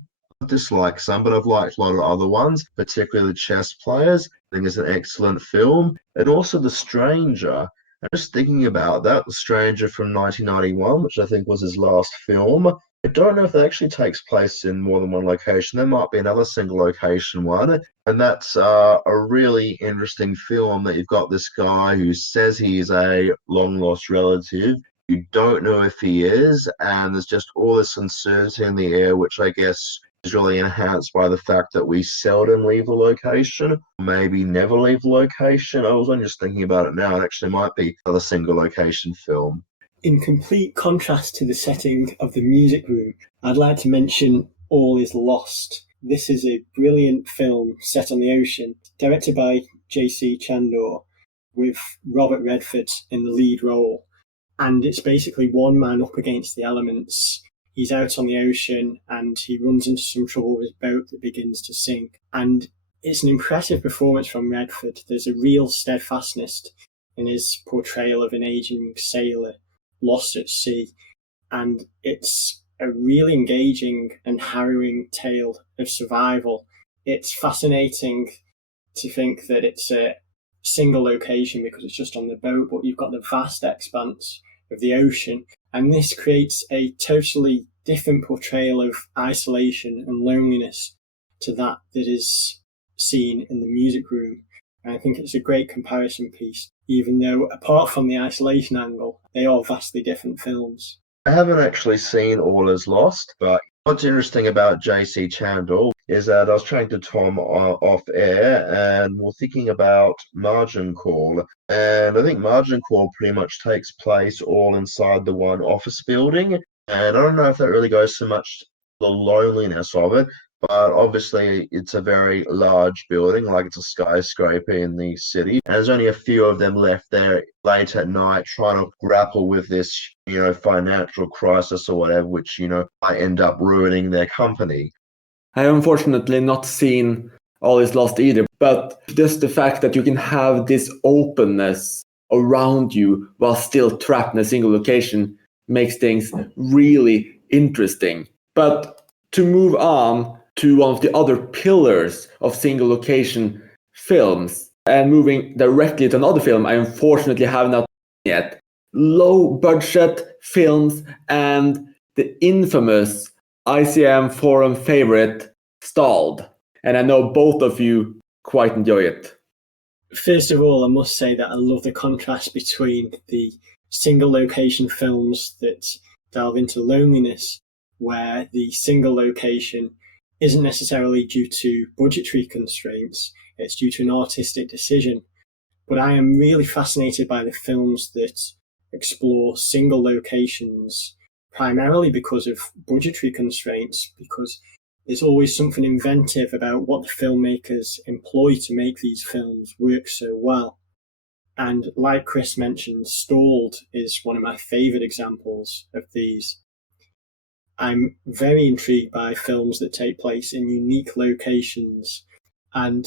I dislike some, but I've liked a lot of other ones, particularly Chess Players. I think it's an excellent film. And also The Stranger. I'm just thinking about that, The Stranger from 1991, which I think was his last film. I don't know if that actually takes place in more than one location. There might be another single location one. And that's a really interesting film that you've got this guy who says he's a long-lost relative. You don't know if he is, and there's just all this uncertainty in the air, which I guess is really enhanced by the fact that we seldom leave the location, maybe never leave the location. I was only just thinking about it now. It actually might be another single location film. In complete contrast to the setting of The Music Room, I'd like to mention All Is Lost. This is a brilliant film set on the ocean, directed by J.C. Chandor, with Robert Redford in the lead role. And it's basically one man up against the elements. He's out on the ocean and he runs into some trouble with his boat that begins to sink. And it's an impressive performance from Redford. There's a real steadfastness in his portrayal of an aging sailor lost at sea. And it's a really engaging and harrowing tale of survival. It's fascinating to think that it's a single location because it's just on the boat, but you've got the vast expanse of the ocean. And this creates a totally different portrayal of isolation and loneliness to that is seen in The Music Room. And I think it's a great comparison piece, even though apart from the isolation angle, they are vastly different films. I haven't actually seen All Is Lost, but what's interesting about J.C. Chandor is that I was chatting to Tom off air and we're thinking about Margin Call. And I think Margin Call pretty much takes place all inside the one office building. And I don't know if that really goes so much the loneliness of it, but obviously it's a very large building, like it's a skyscraper in the city. And there's only a few of them left there late at night trying to grapple with this, financial crisis or whatever, which, might end up ruining their company. I have unfortunately not seen All Is Lost either, but just the fact that you can have this openness around you while still trapped in a single location makes things really interesting. But to move on to one of the other pillars of single location films, and moving directly to another film I unfortunately have not seen yet, low budget films and the infamous ICM forum favorite, Stalled. And I know both of you quite enjoy it. First of all, I must say that I love the contrast between the single location films that delve into loneliness, where the single location isn't necessarily due to budgetary constraints. It's due to an artistic decision. But I am really fascinated by the films that explore single locations, primarily because of budgetary constraints, because there's always something inventive about what the filmmakers employ to make these films work so well. And like Chris mentioned, Stalled is one of my favourite examples of these. I'm very intrigued by films that take place in unique locations, and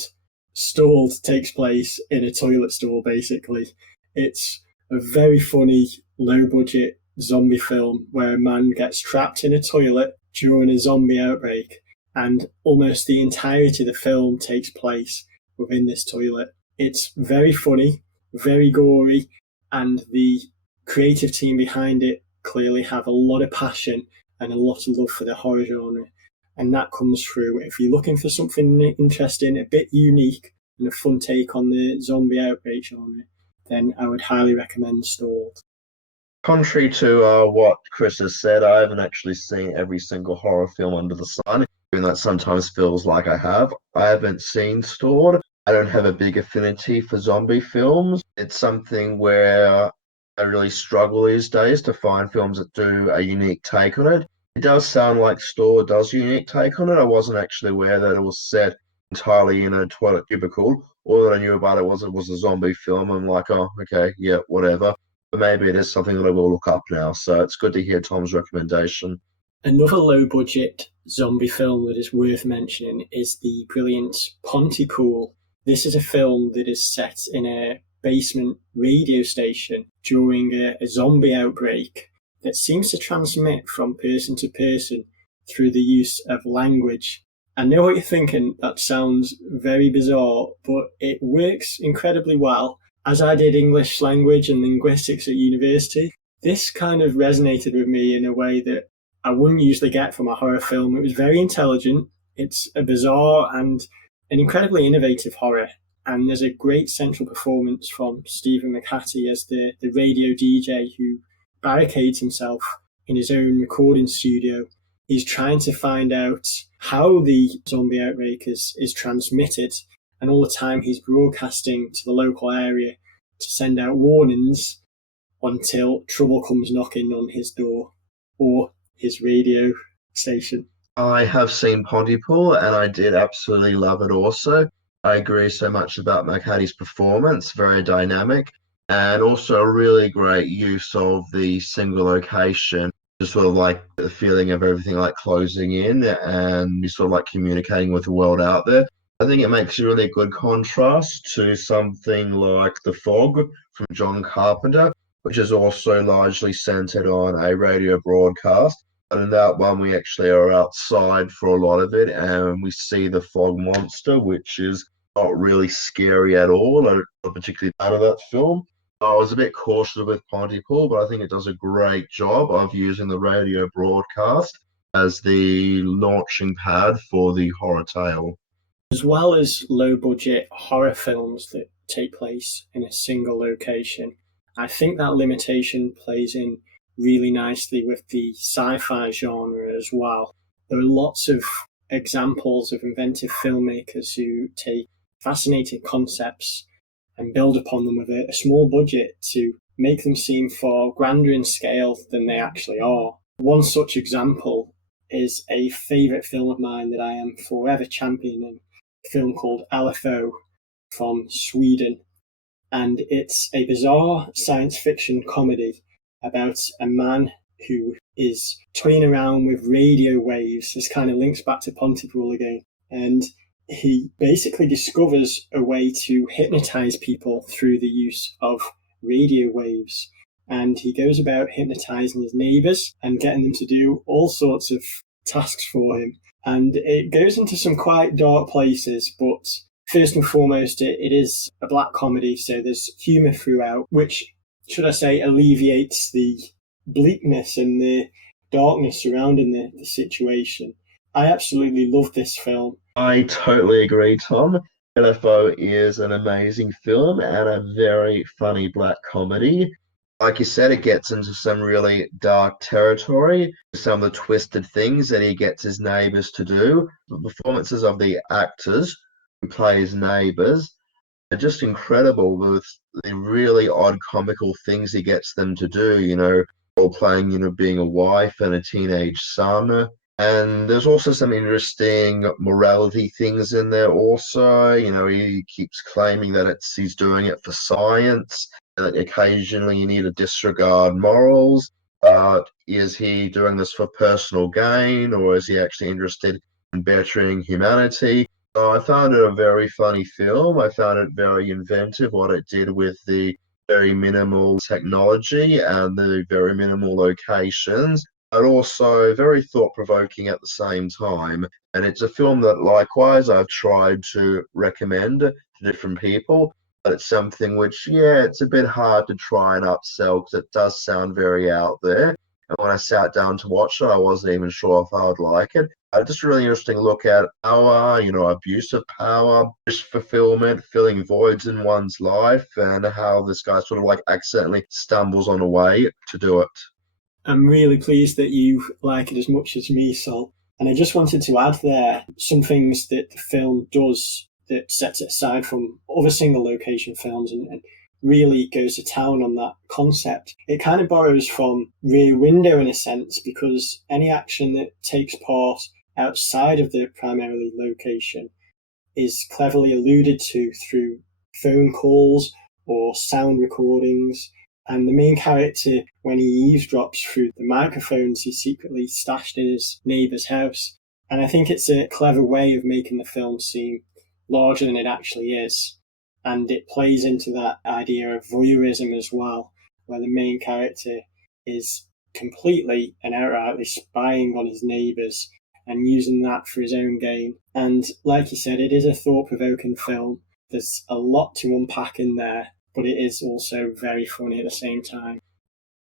Stalled takes place in a toilet stall, basically. It's a very funny, low-budget zombie film where a man gets trapped in a toilet during a zombie outbreak, and almost the entirety of the film takes place within this toilet. It's very funny, very gory, and the creative team behind it clearly have a lot of passion and a lot of love for the horror genre. And that comes through. If you're looking for something interesting, a bit unique, and a fun take on the zombie outbreak genre, then I would highly recommend Stalled. Contrary to what Chris has said, I haven't actually seen every single horror film under the sun, even that sometimes feels like I have. I haven't seen Stalled. I don't have a big affinity for zombie films. It's something where I really struggle these days to find films that do a unique take on it. It does sound like Stalled does a unique take on it. I wasn't actually aware that it was set entirely in a toilet cubicle. All that I knew about it was a zombie film. I'm like, oh, okay, yeah, whatever. But maybe it is something that I will look up now. So it's good to hear Tom's recommendation. Another low-budget zombie film that is worth mentioning is the brilliant Pontypool. This is a film that is set in a basement radio station during a zombie outbreak that seems to transmit from person to person through the use of language. I know what you're thinking, that sounds very bizarre, but it works incredibly well. As I did English language and linguistics at university, this kind of resonated with me in a way that I wouldn't usually get from a horror film. It was very intelligent, it's a bizarre and an incredibly innovative horror, and there's a great central performance from Stephen McHattie as the radio DJ who barricades himself in his own recording studio. He's trying to find out how the zombie outbreak is transmitted, and all the time he's broadcasting to the local area to send out warnings until trouble comes knocking on his door or his radio station. I have seen Pontypool and I did absolutely love it also. I agree so much about McHattie's performance, very dynamic, and also a really great use of the single location, just sort of like the feeling of everything like closing in and you sort of like communicating with the world out there. I think it makes a really good contrast to something like The Fog from John Carpenter, which is also largely centered on a radio broadcast. And in that one, we actually are outside for a lot of it, and we see the fog monster, which is not really scary at all. I'm not particularly fan of that film. I was a bit cautious with Pontypool, but I think it does a great job of using the radio broadcast as the launching pad for the horror tale. As well as low-budget horror films that take place in a single location, I think that limitation plays in really nicely with the sci-fi genre as well. There are lots of examples of inventive filmmakers who take fascinating concepts and build upon them with a small budget to make them seem far grander in scale than they actually are. One such example is a favourite film of mine that I am forever championing, a film called LFO from Sweden. And it's a bizarre science fiction comedy about a man who is toying around with radio waves. This kind of links back to Pontypool again. And he basically discovers a way to hypnotize people through the use of radio waves. And he goes about hypnotizing his neighbors and getting them to do all sorts of tasks for him. And it goes into some quite dark places, but first and foremost, it is a black comedy, so there's humour throughout, which, should I say, alleviates the bleakness and the darkness surrounding the situation. I absolutely love this film. I totally agree, Tom. LFO is an amazing film and a very funny black comedy. Like you said, it gets into some really dark territory, some of the twisted things that he gets his neighbours to do. The performances of the actors who play his neighbors. They're just incredible with the really odd comical things he gets them to do, or playing, being a wife and a teenage son. And there's also some interesting morality things in there also. He keeps claiming that he's doing it for science, that occasionally you need to disregard morals. But is he doing this for personal gain, or is he actually interested in bettering humanity? So I found it a very funny film. I found it very inventive what it did with the very minimal technology and the very minimal locations, but also very thought-provoking at the same time. And it's a film that, likewise, I've tried to recommend to different people, but it's something which, it's a bit hard to try and upsell because it does sound very out there. And when I sat down to watch it, I wasn't even sure if I would like it. Just a really interesting look at power, abuse of power, wish fulfillment, filling voids in one's life, and how this guy sort of like accidentally stumbles on a way to do it. I'm really pleased that you like it as much as me, Sol. And I just wanted to add there some things that the film does that sets it aside from other single location films and really goes to town on that concept. It kind of borrows from Rear Window in a sense, because any action that takes place outside of the primarily location is cleverly alluded to through phone calls or sound recordings. And the main character, when he eavesdrops through the microphones he's secretly stashed in his neighbour's house. And I think it's a clever way of making the film seem larger than it actually is. And it plays into that idea of voyeurism as well, where the main character is completely and outrightly spying on his neighbours and using that for his own gain. And like you said, it is a thought-provoking film. There's a lot to unpack in there, but it is also very funny at the same time.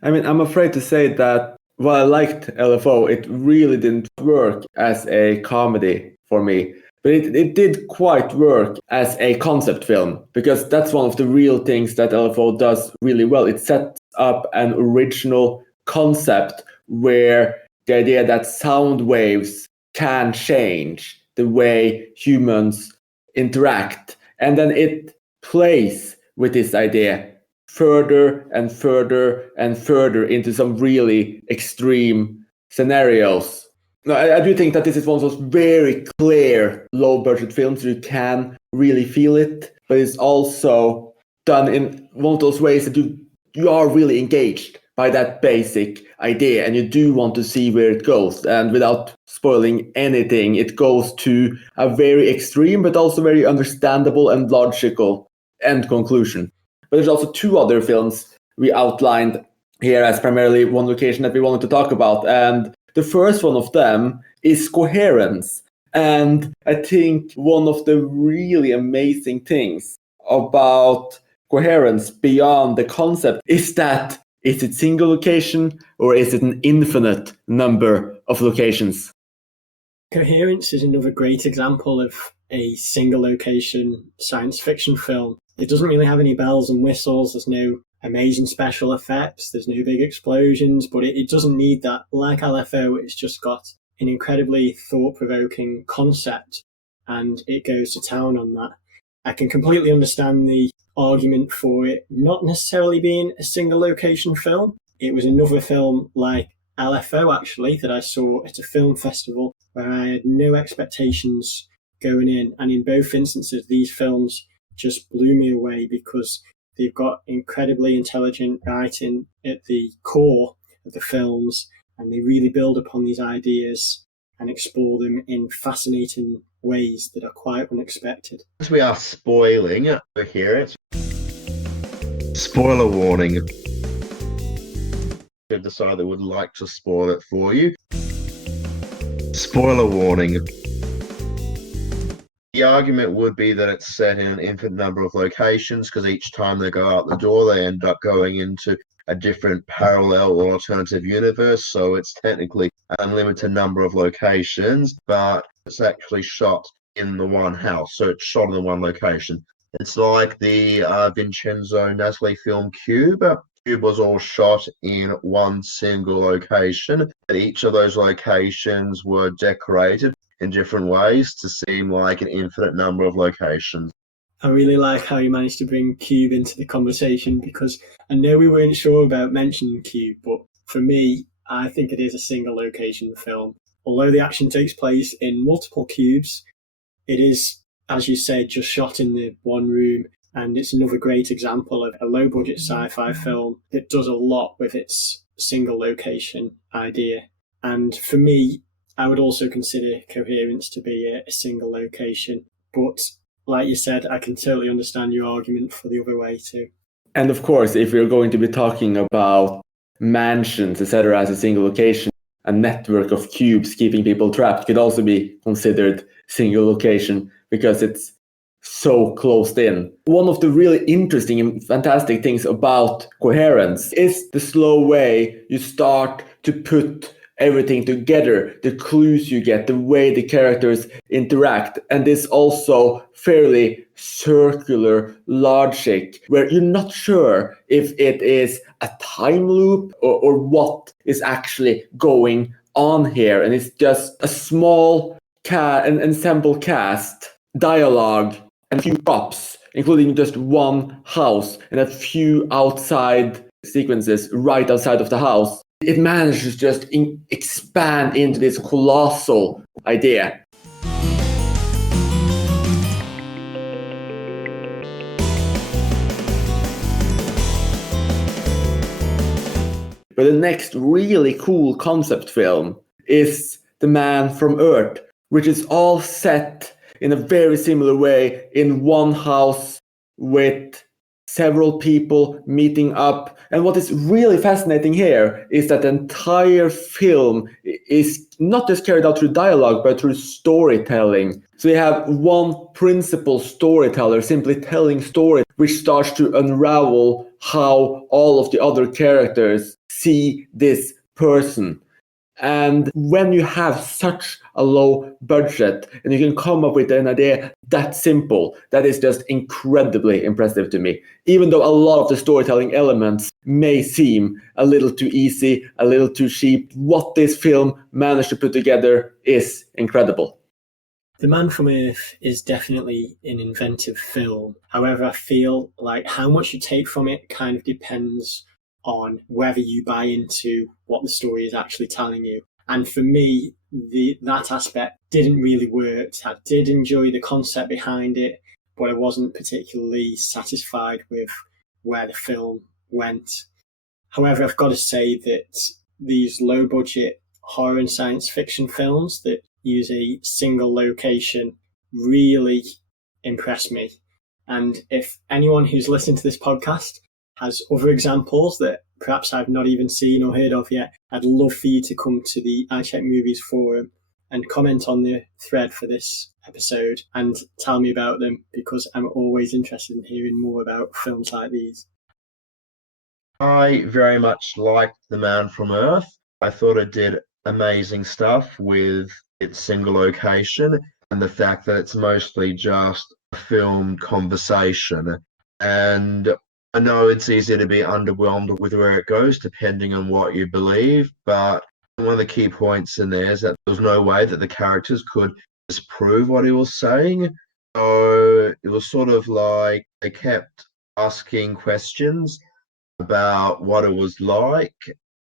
I mean, I'm afraid to say that while I liked LFO, it really didn't work as a comedy for me. But it did quite work as a concept film, because that's one of the real things that LFO does really well. It sets up an original concept where the idea that sound waves can change the way humans interact. And then it plays with this idea further and further and further into some really extreme scenarios. No, I do think that this is one of those very clear low-budget films. You can really feel it, but it's also done in one of those ways that you are really engaged by that basic idea, and you do want to see where it goes. And without spoiling anything, it goes to a very extreme but also very understandable and logical end conclusion. But there's also two other films we outlined here as primarily one location that we wanted to talk about, and the first one of them is Coherence. And I think one of the really amazing things about Coherence beyond the concept is that is it single location or is it an infinite number of locations? Coherence is another great example of a single location science fiction film. It doesn't really have any bells and whistles. There's no amazing special effects. There's no big explosions, but it doesn't need that. Like LFO, it's just got an incredibly thought-provoking concept, and it goes to town on that. I can completely understand the argument for it not necessarily being a single location film. It was another film like LFO, actually, that I saw at a film festival where I had no expectations going in, and in both instances, these films just blew me away because they've got incredibly intelligent writing at the core of the films, and they really build upon these ideas and explore them in fascinating ways that are quite unexpected. As we are spoiling Coherence, spoiler warning. If you decide they would like to spoil it for you. Spoiler warning. The argument would be that it's set in an infinite number of locations because each time they go out the door, they end up going into a different parallel or alternative universe. So it's technically an unlimited number of locations, but it's actually shot in the one house. So it's shot in the one location. It's like the Vincenzo Natali film Cube. Cube was all shot in one single location, and each of those locations were decorated in different ways to seem like an infinite number of locations. I really like how you managed to bring Cube into the conversation, because I know we weren't sure about mentioning Cube, but for me, I think it is a single location film. Although the action takes place in multiple cubes, it is, as you said, just shot in the one room, and it's another great example of a low-budget sci-fi film that does a lot with its single location idea. And for me, I would also consider Coherence to be a single location. But like you said, I can totally understand your argument for the other way too. And of course, if we're going to be talking about mansions, etc., as a single location, a network of cubes keeping people trapped could also be considered single location because it's so closed in. One of the really interesting and fantastic things about Coherence is the slow way you start to put everything together, the clues you get, the way the characters interact, and this also fairly circular logic where you're not sure if it is a time loop or what is actually going on here, and it's just a small an ensemble cast, dialogue, and a few props, including just one house and a few outside sequences right outside of the house. It manages to just expand into this colossal idea. But the next really cool concept film is The Man from Earth, which is all set in a very similar way in one house with several people meeting up. And what is really fascinating here is that the entire film is not just carried out through dialogue, but through storytelling. So you have one principal storyteller simply telling stories, which starts to unravel how all of the other characters see this person. And when you have such a low budget and you can come up with an idea that simple, that is just incredibly impressive to me. Even though a lot of the storytelling elements may seem a little too easy, a little too cheap, what this film managed to put together is incredible. The Man from Earth is definitely an inventive film. However, I feel like how much you take from it kind of depends on whether you buy into what the story is actually telling you. And for me, that aspect didn't really work. I did enjoy the concept behind it, but I wasn't particularly satisfied with where the film went. However, I've got to say that these low-budget horror and science fiction films that use a single location really impress me. And if anyone who's listened to this podcast has other examples that perhaps I've not even seen or heard of yet, I'd love for you to come to the I Check Movies forum and comment on the thread for this episode and tell me about them, because I'm always interested in hearing more about films like these. I very much liked The Man from Earth. I thought it did amazing stuff with its single location and the fact that it's mostly just a film conversation. And I know it's easy to be underwhelmed with where it goes, depending on what you believe, but one of the key points in there is that there was no way that the characters could disprove what he was saying. So it was sort of like they kept asking questions about what it was like,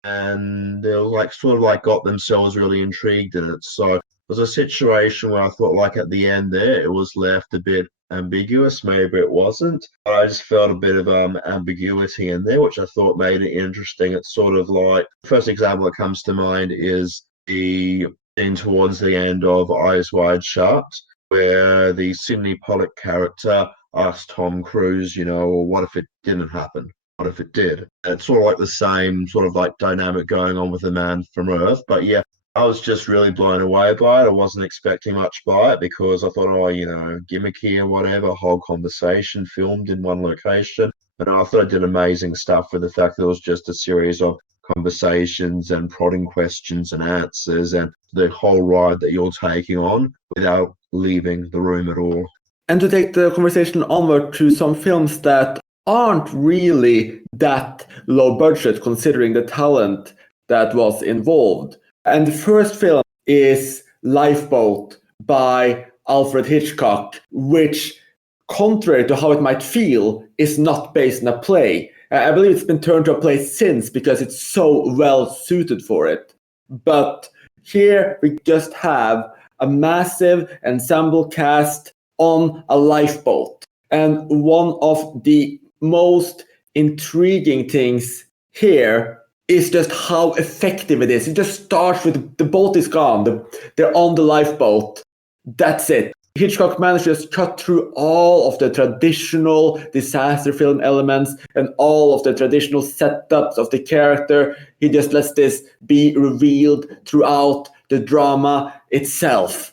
and they were like sort of like got themselves really intrigued in it. So it was a situation where I thought like at the end there, it was left a bit ambiguous, maybe it wasn't, but I just felt a bit of ambiguity in there, which I thought made it interesting. It's sort of like the first example that comes to mind is the scene towards the end of Eyes Wide Shut, where the Sidney Pollack character asked Tom Cruise, well, what if it didn't happen? What if it did? And it's sort of like the same sort of like dynamic going on with The Man from Earth. But yeah, I was just really blown away by it. I wasn't expecting much by it because I thought, gimmick here, whatever, whole conversation filmed in one location. And I thought I did amazing stuff with the fact that it was just a series of conversations and prodding questions and answers and the whole ride that you're taking on without leaving the room at all. And to take the conversation onward to some films that aren't really that low budget considering the talent that was involved. And the first film is Lifeboat, by Alfred Hitchcock, which, contrary to how it might feel, is not based on a play. I believe it's been turned to a play since because it's so well suited for it. But here we just have a massive ensemble cast on a lifeboat. And one of the most intriguing things here is just how effective it is. It just starts with the boat is gone, they're on the lifeboat. That's it. Hitchcock manages to cut through all of the traditional disaster film elements and all of the traditional setups of the character. He just lets this be revealed throughout the drama itself.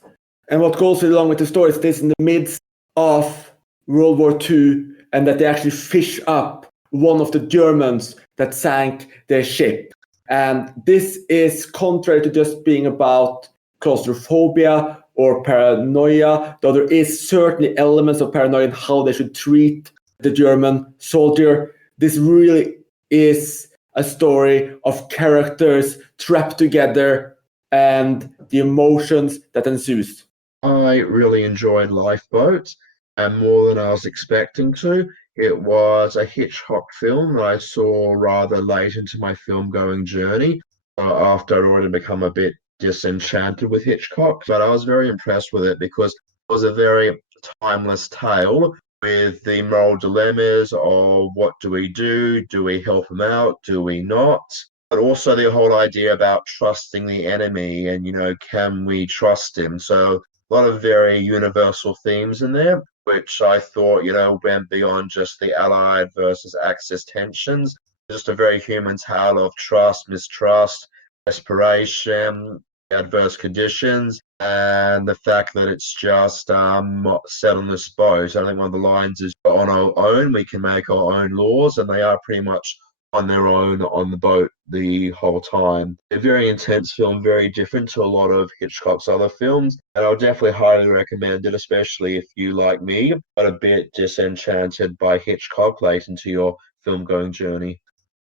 And what goes along with the story is this in the midst of World War II, and that they actually fish up one of the Germans that sank their ship. And this is contrary to just being about claustrophobia or paranoia, though there is certainly elements of paranoia in how they should treat the German soldier. This really is a story of characters trapped together and the emotions that ensues. I really enjoyed Lifeboat, and more than I was expecting to. It was a Hitchcock film that I saw rather late into my film-going journey, after I'd already become a bit disenchanted with Hitchcock, but I was very impressed with it because it was a very timeless tale with the moral dilemmas of what do we do? Do we help him out? Do we not? But also the whole idea about trusting the enemy and, can we trust him? So a lot of very universal themes in there, which I thought, went beyond just the Allied versus Axis tensions. Just a very human tale of trust, mistrust, desperation, adverse conditions, and the fact that it's just set on this boat. I think one of the lines is, on our own, we can make our own laws, and they are pretty much on their own on the boat the whole time. A very intense film, very different to a lot of Hitchcock's other films, and I'll definitely highly recommend it, especially if you, like me, got a bit disenchanted by Hitchcock late into your film-going journey.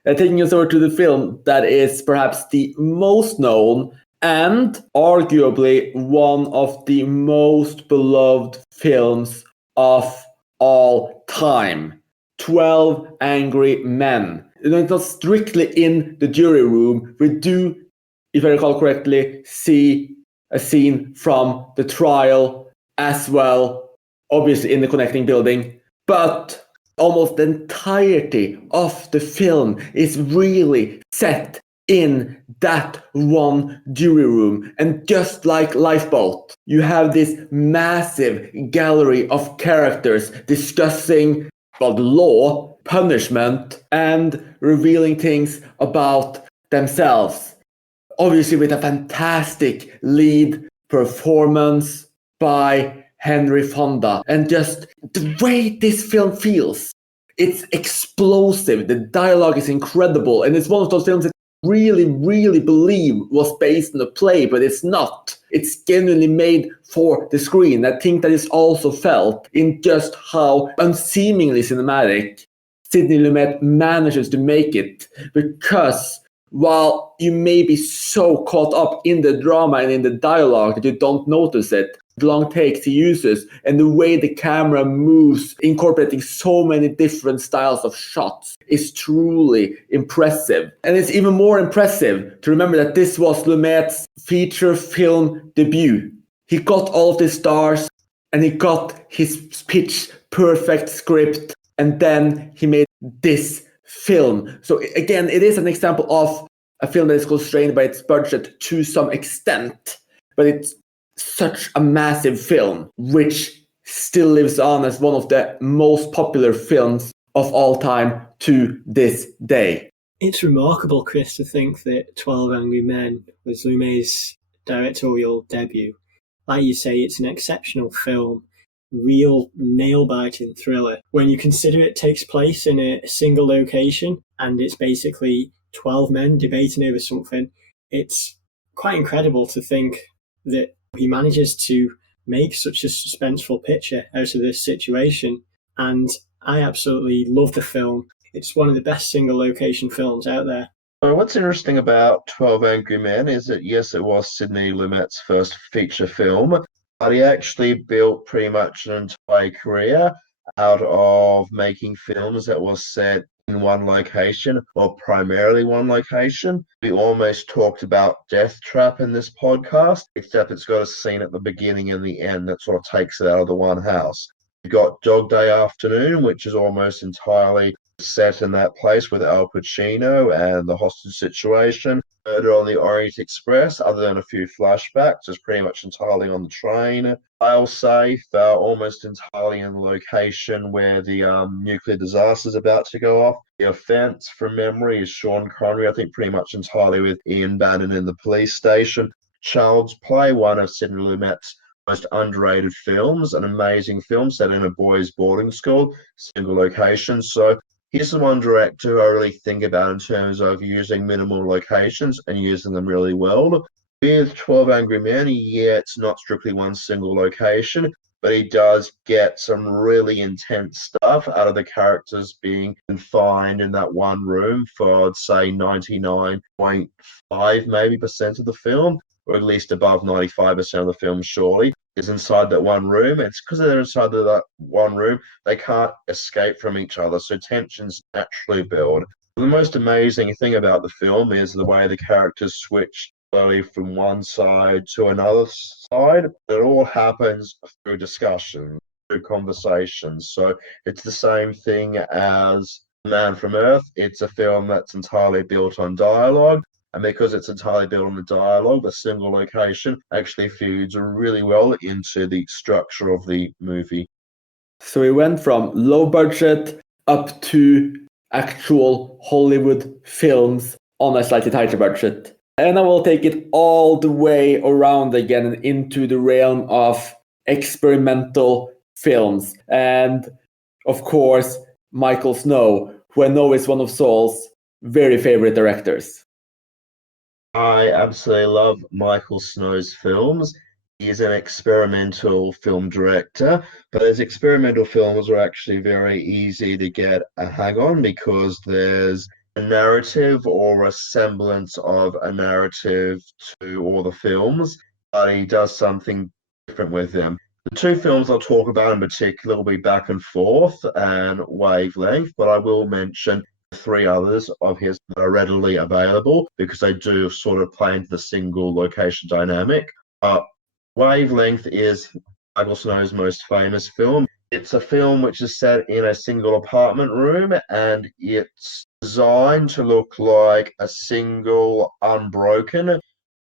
Taking us over to the film that is perhaps the most known and arguably one of the most beloved films of all time, 12 Angry Men. It's not strictly in the jury room. We do, if I recall correctly, see a scene from the trial as well, obviously in the connecting building, but almost the entirety of the film is really set in that one jury room. And just like Lifeboat, you have this massive gallery of characters discussing the law, punishment, and revealing things about themselves. Obviously with a fantastic lead performance by Henry Fonda. And just the way this film feels, it's explosive. The dialogue is incredible. And it's one of those films that I really believe was based on a play, but it's not. It's genuinely made for the screen. I think that is also felt in just how unseemingly cinematic Sidney Lumet manages to make it. Because while you may be so caught up in the drama and in the dialogue that you don't notice it, the long takes he uses and the way the camera moves, incorporating so many different styles of shots, is truly impressive. And it's even more impressive to remember that this was Lumet's feature film debut. He got all of the stars and he got his pitch perfect script, and then he made this film. So again, it is an example of a film that is constrained by its budget to some extent, but it's such a massive film, which still lives on as one of the most popular films of all time to this day. It's remarkable, Chris, to think that 12 Angry Men was Lumet's directorial debut. Like you say, it's an exceptional film, real nail-biting thriller. When you consider it takes place in a single location and it's basically 12 men debating over something, it's quite incredible to think that he manages to make such a suspenseful picture out of this situation. And I absolutely love the film. It's one of the best single location films out there. So what's interesting about 12 Angry Men is that, yes, it was Sidney Lumet's first feature film, But he actually built pretty much an entire career out of making films that were set in one location or primarily one location. We almost talked about Death Trap in this podcast, except it's got a scene at the beginning and the end that sort of takes it out of the one house. You got Dog Day Afternoon, which is almost entirely set in that place with Al Pacino and the hostage situation. Murder on the Orient Express, other than a few flashbacks, is pretty much entirely on the train. Failsafe, almost entirely in the location where the nuclear disaster is about to go off. The Offense, from memory, is Sean Connery, I think pretty much entirely with Ian Bannon in the police station. Child's Play, one of Sidney Lumet's most underrated films, an amazing film set in a boys' boarding school, single location. So he's the one director who I really think about in terms of using minimal locations and using them really well. With 12 Angry Men, yeah, it's not strictly one single location, but he does get some really intense stuff out of the characters being confined in that one room for, I'd say, 99.5 maybe percent of the film, or at least above 95% of the film, surely, is inside that one room. It's because they're inside that one room, they can't escape from each other, so tensions naturally build. The most amazing thing about the film is the way the characters switch slowly from one side to another side. It all happens through discussion, through conversations. So it's the same thing as Man from Earth. It's a film that's entirely built on dialogue. And because it's entirely built on the dialogue, the single location actually feeds really well into the structure of the movie. So we went from low budget up to actual Hollywood films on a slightly tighter budget. And I will take it all the way around again and into the realm of experimental films. And of course, Michael Snow, who I know is one of Saul's very favorite directors. I absolutely love Michael Snow's films. He is an experimental film director, but his experimental films are actually very easy to get a hang on because there's a narrative or a semblance of a narrative to all the films, but he does something different with them. The two films I'll talk about in particular will be Back and Forth and Wavelength, but I will mention three others of his that are readily available because they do sort of play into the single location dynamic. Wavelength is Michael Snow's most famous film. It's a film which is set in a single apartment room and it's designed to look like a single unbroken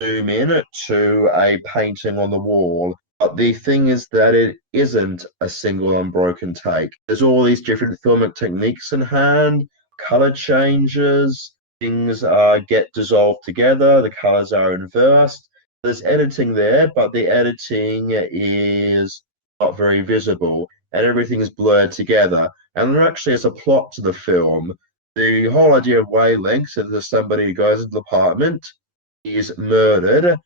zoom in to a painting on the wall. But the thing is that it isn't a single unbroken take. There's all these different filmic techniques in hand, color changes, things get dissolved together, the colors are inversed. There's editing there, but the editing is not very visible and everything is blurred together. And there actually is a plot to the film. The whole idea of wavelengths is that somebody who goes into the apartment is murdered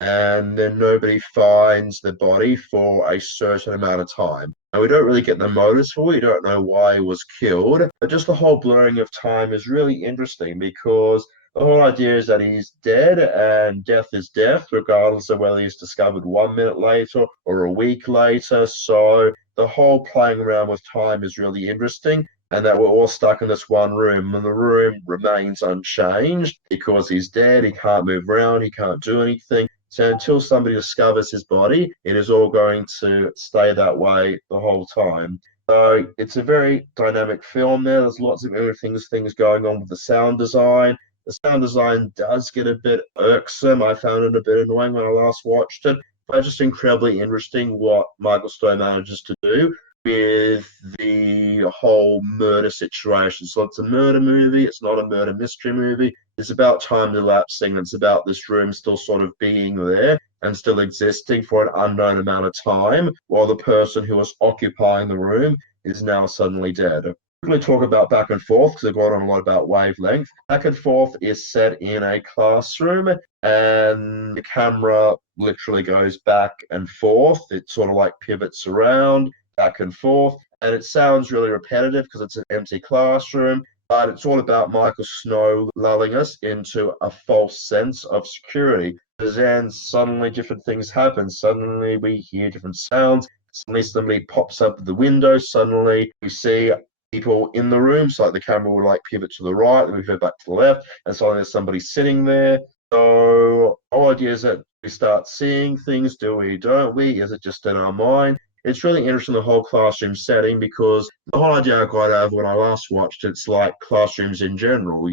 and then nobody finds the body for a certain amount of time. And we don't really get the motives for it. We don't know why he was killed. But just the whole blurring of time is really interesting because the whole idea is that he's dead and death is death, regardless of whether he's discovered 1 minute later or a week later. So the whole playing around with time is really interesting. And that we're all stuck in this one room and the room remains unchanged because he's dead, he can't move around, he can't do anything. So until somebody discovers his body, it is all going to stay that way the whole time. So it's a very dynamic film there. There's lots of interesting things going on with the sound design. The sound design does get a bit irksome. I found it a bit annoying when I last watched it, but just incredibly interesting what Michael Snow manages to do with the whole murder situation. So it's a murder movie, it's not a murder mystery movie. It's about time elapsing, it's about this room still sort of being there and still existing for an unknown amount of time, while the person who was occupying the room is now suddenly dead. Quickly talk about Back and Forth because I've got on a lot about Wavelength. Back and Forth is set in a classroom and the camera literally goes back and forth. It sort of like pivots around back and forth, and it sounds really repetitive because it's an empty classroom, but it's all about Michael Snow lulling us into a false sense of security. Because then suddenly different things happen. Suddenly we hear different sounds. Suddenly somebody pops up at the window. Suddenly we see people in the room. So like the camera will like pivot to the right, then we pivot back to the left, and suddenly there's somebody sitting there. So the whole idea is that we start seeing things. Do we? Don't we? Is it just in our mind? It's really interesting, the whole classroom setting, because the whole idea I got out of when I last watched it's like classrooms in general.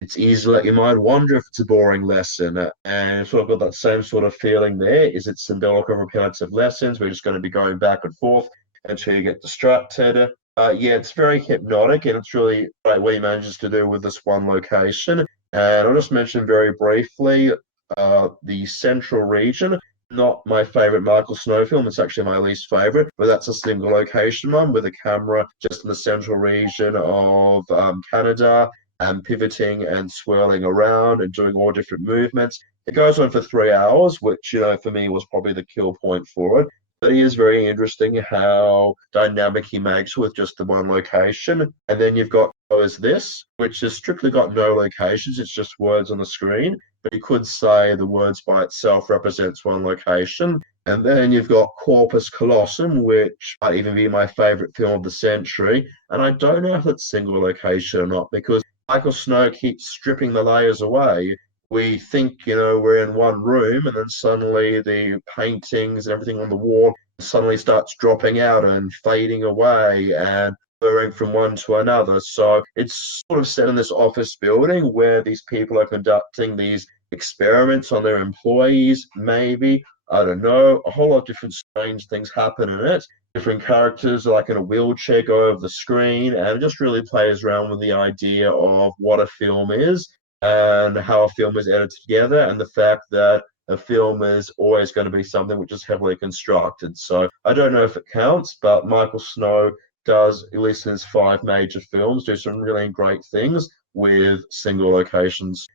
It's easy to let your mind wander if it's a boring lesson. And it's sort of got that same sort of feeling there. Is it symbolic of repetitive lessons? We're just going to be going back and forth until you get distracted. Yeah, it's very hypnotic, and it's really great what he manages to do with this one location. And I'll just mention very briefly the central region. Not my favorite Michael Snow film. It's actually my least favorite, but that's a single location one with a camera just in the central region of Canada, and pivoting and swirling around and doing all different movements. It goes on for 3 hours, which, for me was probably the kill point for it. But it is very interesting how dynamic he makes with just the one location. And then you've got this, which has strictly got no locations. It's just words on the screen. But you could say the words by itself represents one location. And then you've got Corpus Colossum, which might even be my favorite film of the century. And I don't know if it's single location or not, because Michael Snow keeps stripping the layers away. We think, we're in one room, and then suddenly the paintings and everything on the wall suddenly starts dropping out and fading away and blurring from one to another. So it's sort of set in this office building where these people are conducting these experiments on their employees, maybe. I don't know. A whole lot of different strange things happen in it. Different characters like in a wheelchair go over the screen, and it just really plays around with the idea of what a film is and how a film is edited together, and the fact that a film is always going to be something which is heavily constructed. So I don't know if it counts, but Michael Snow does, at least in his 5 major films, do some really great things with single locations.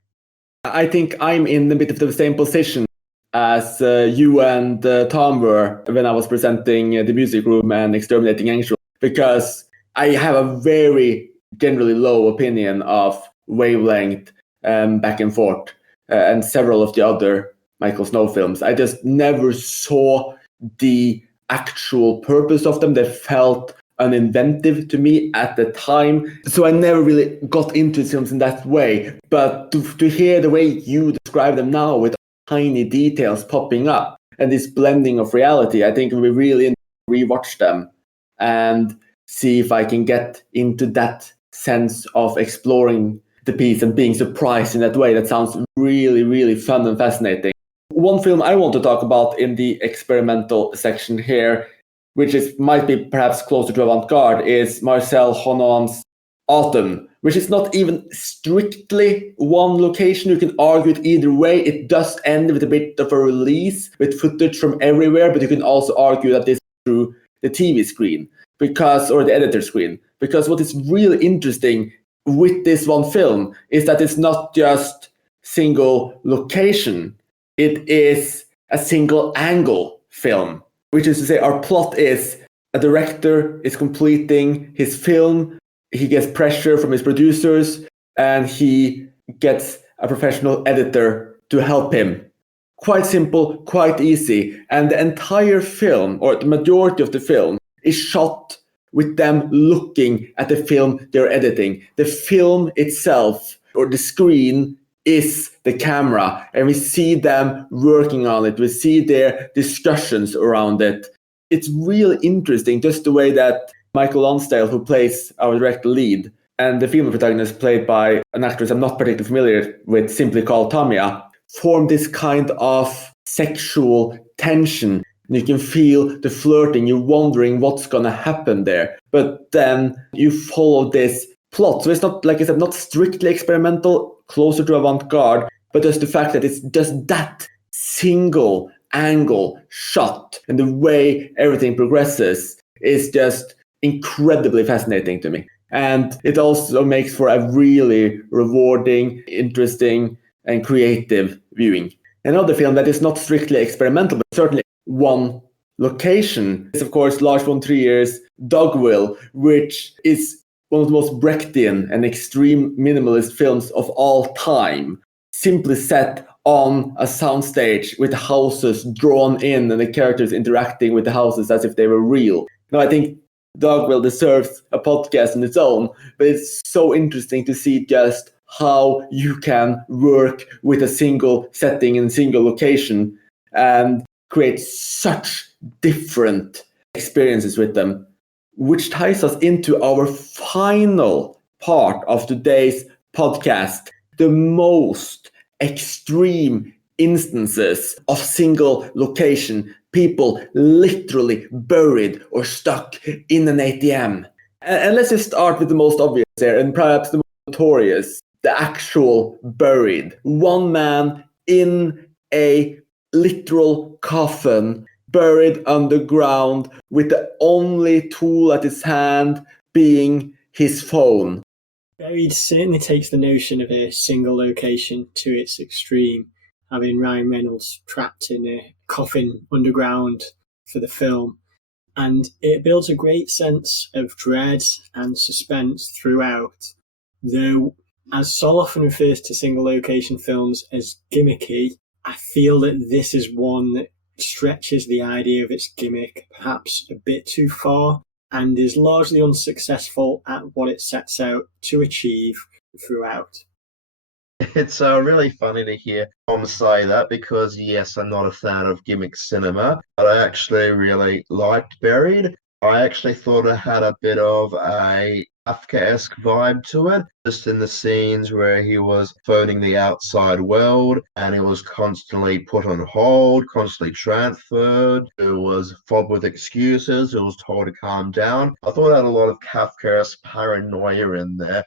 I think I'm in a bit of the same position as you and Tom were when I was presenting The Music Room and Exterminating Angel, because I have a very generally low opinion of Wavelength, Back and Forth, and several of the other Michael Snow films. I just never saw the actual purpose of them. They felt uninventive to me at the time. So I never really got into films in that way. But to hear the way you describe them now with tiny details popping up and this blending of reality, I think we really rewatch them and see if I can get into that sense of exploring the piece and being surprised in that way. That sounds really, really fun and fascinating. One film I want to talk about in the experimental section here, which might be perhaps closer to avant-garde, is Marcel Hanoun's Autumn, which is not even strictly one location. You can argue it either way. It does end with a bit of a release with footage from everywhere, but you can also argue that this is through the TV screen or the editor screen. Because what is really interesting with this one film is that it's not just single location. It is a single angle film, which is to say our plot is a director is completing his film. He gets pressure from his producers and he gets a professional editor to help him. Quite simple, quite easy. And the entire film, or the majority of the film, is shot with them looking at the film they're editing. The film itself, or the screen, is the camera, and we see them working on it. We see their discussions around it. It's really interesting, just the way that Michael Lonsdale, who plays our direct lead, and the female protagonist played by an actress I'm not particularly familiar with, simply called Tamia, form this kind of sexual tension. You can feel the flirting, you're wondering what's going to happen there. But then you follow this plot. So it's not, like I said, not strictly experimental, closer to avant-garde, but just the fact that it's just that single angle shot and the way everything progresses is just incredibly fascinating to me. And it also makes for a really rewarding, interesting, and creative viewing. Another film that is not strictly experimental, but certainly one location is, of course, Lars von Trier's Dogville, which is one of the most Brechtian and extreme minimalist films of all time, simply set on a soundstage with houses drawn in and the characters interacting with the houses as if they were real. Now, I think Dogville deserves a podcast on its own, but it's so interesting to see just how you can work with a single setting in a single location and create such different experiences with them, which ties us into our final part of today's podcast, the most extreme instances of single location, people literally buried or stuck in an ATM. And let's just start with the most obvious here, and perhaps the most notorious, the actual buried. One man in a literal coffin, buried underground, with the only tool at his hand being his phone. Buried certainly takes the notion of a single location to its extreme, having Ryan Reynolds trapped in a coffin underground for the film. And it builds a great sense of dread and suspense throughout, though, as Sol often refers to single location films as gimmicky, I feel that this is one that stretches the idea of its gimmick perhaps a bit too far and is largely unsuccessful at what it sets out to achieve throughout. It's really funny to hear Tom say that because, yes, I'm not a fan of gimmick cinema, but I actually really liked Buried. I actually thought it had a bit of a Kafkaesque vibe to it, just in the scenes where he was phoning the outside world and he was constantly put on hold, constantly transferred, who was fobbed with excuses, who was told to calm down. I thought it had a lot of Kafkaesque paranoia in there.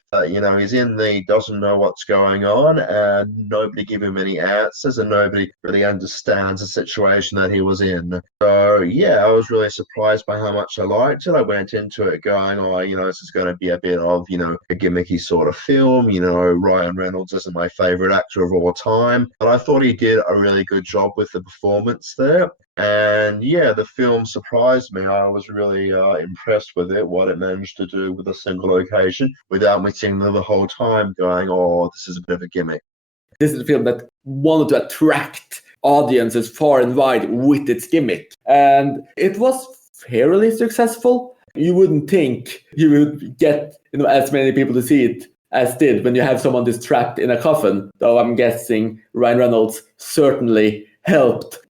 He's in the doesn't know what's going on and nobody give him any answers and nobody really understands the situation that he was in. So, yeah, I was really surprised by how much I liked it. I went into it going, this is going to be a bit of, a gimmicky sort of film. Ryan Reynolds isn't my favorite actor of all time, but I thought he did a really good job with the performance there. And yeah, the film surprised me. I was really impressed with it, what it managed to do with a single location without me sitting there the whole time going, this is a bit of a gimmick. This is a film that wanted to attract audiences far and wide with its gimmick. And it was fairly successful. You wouldn't think you would get as many people to see it as did when you have someone that's trapped in a coffin, though I'm guessing Ryan Reynolds certainly helped.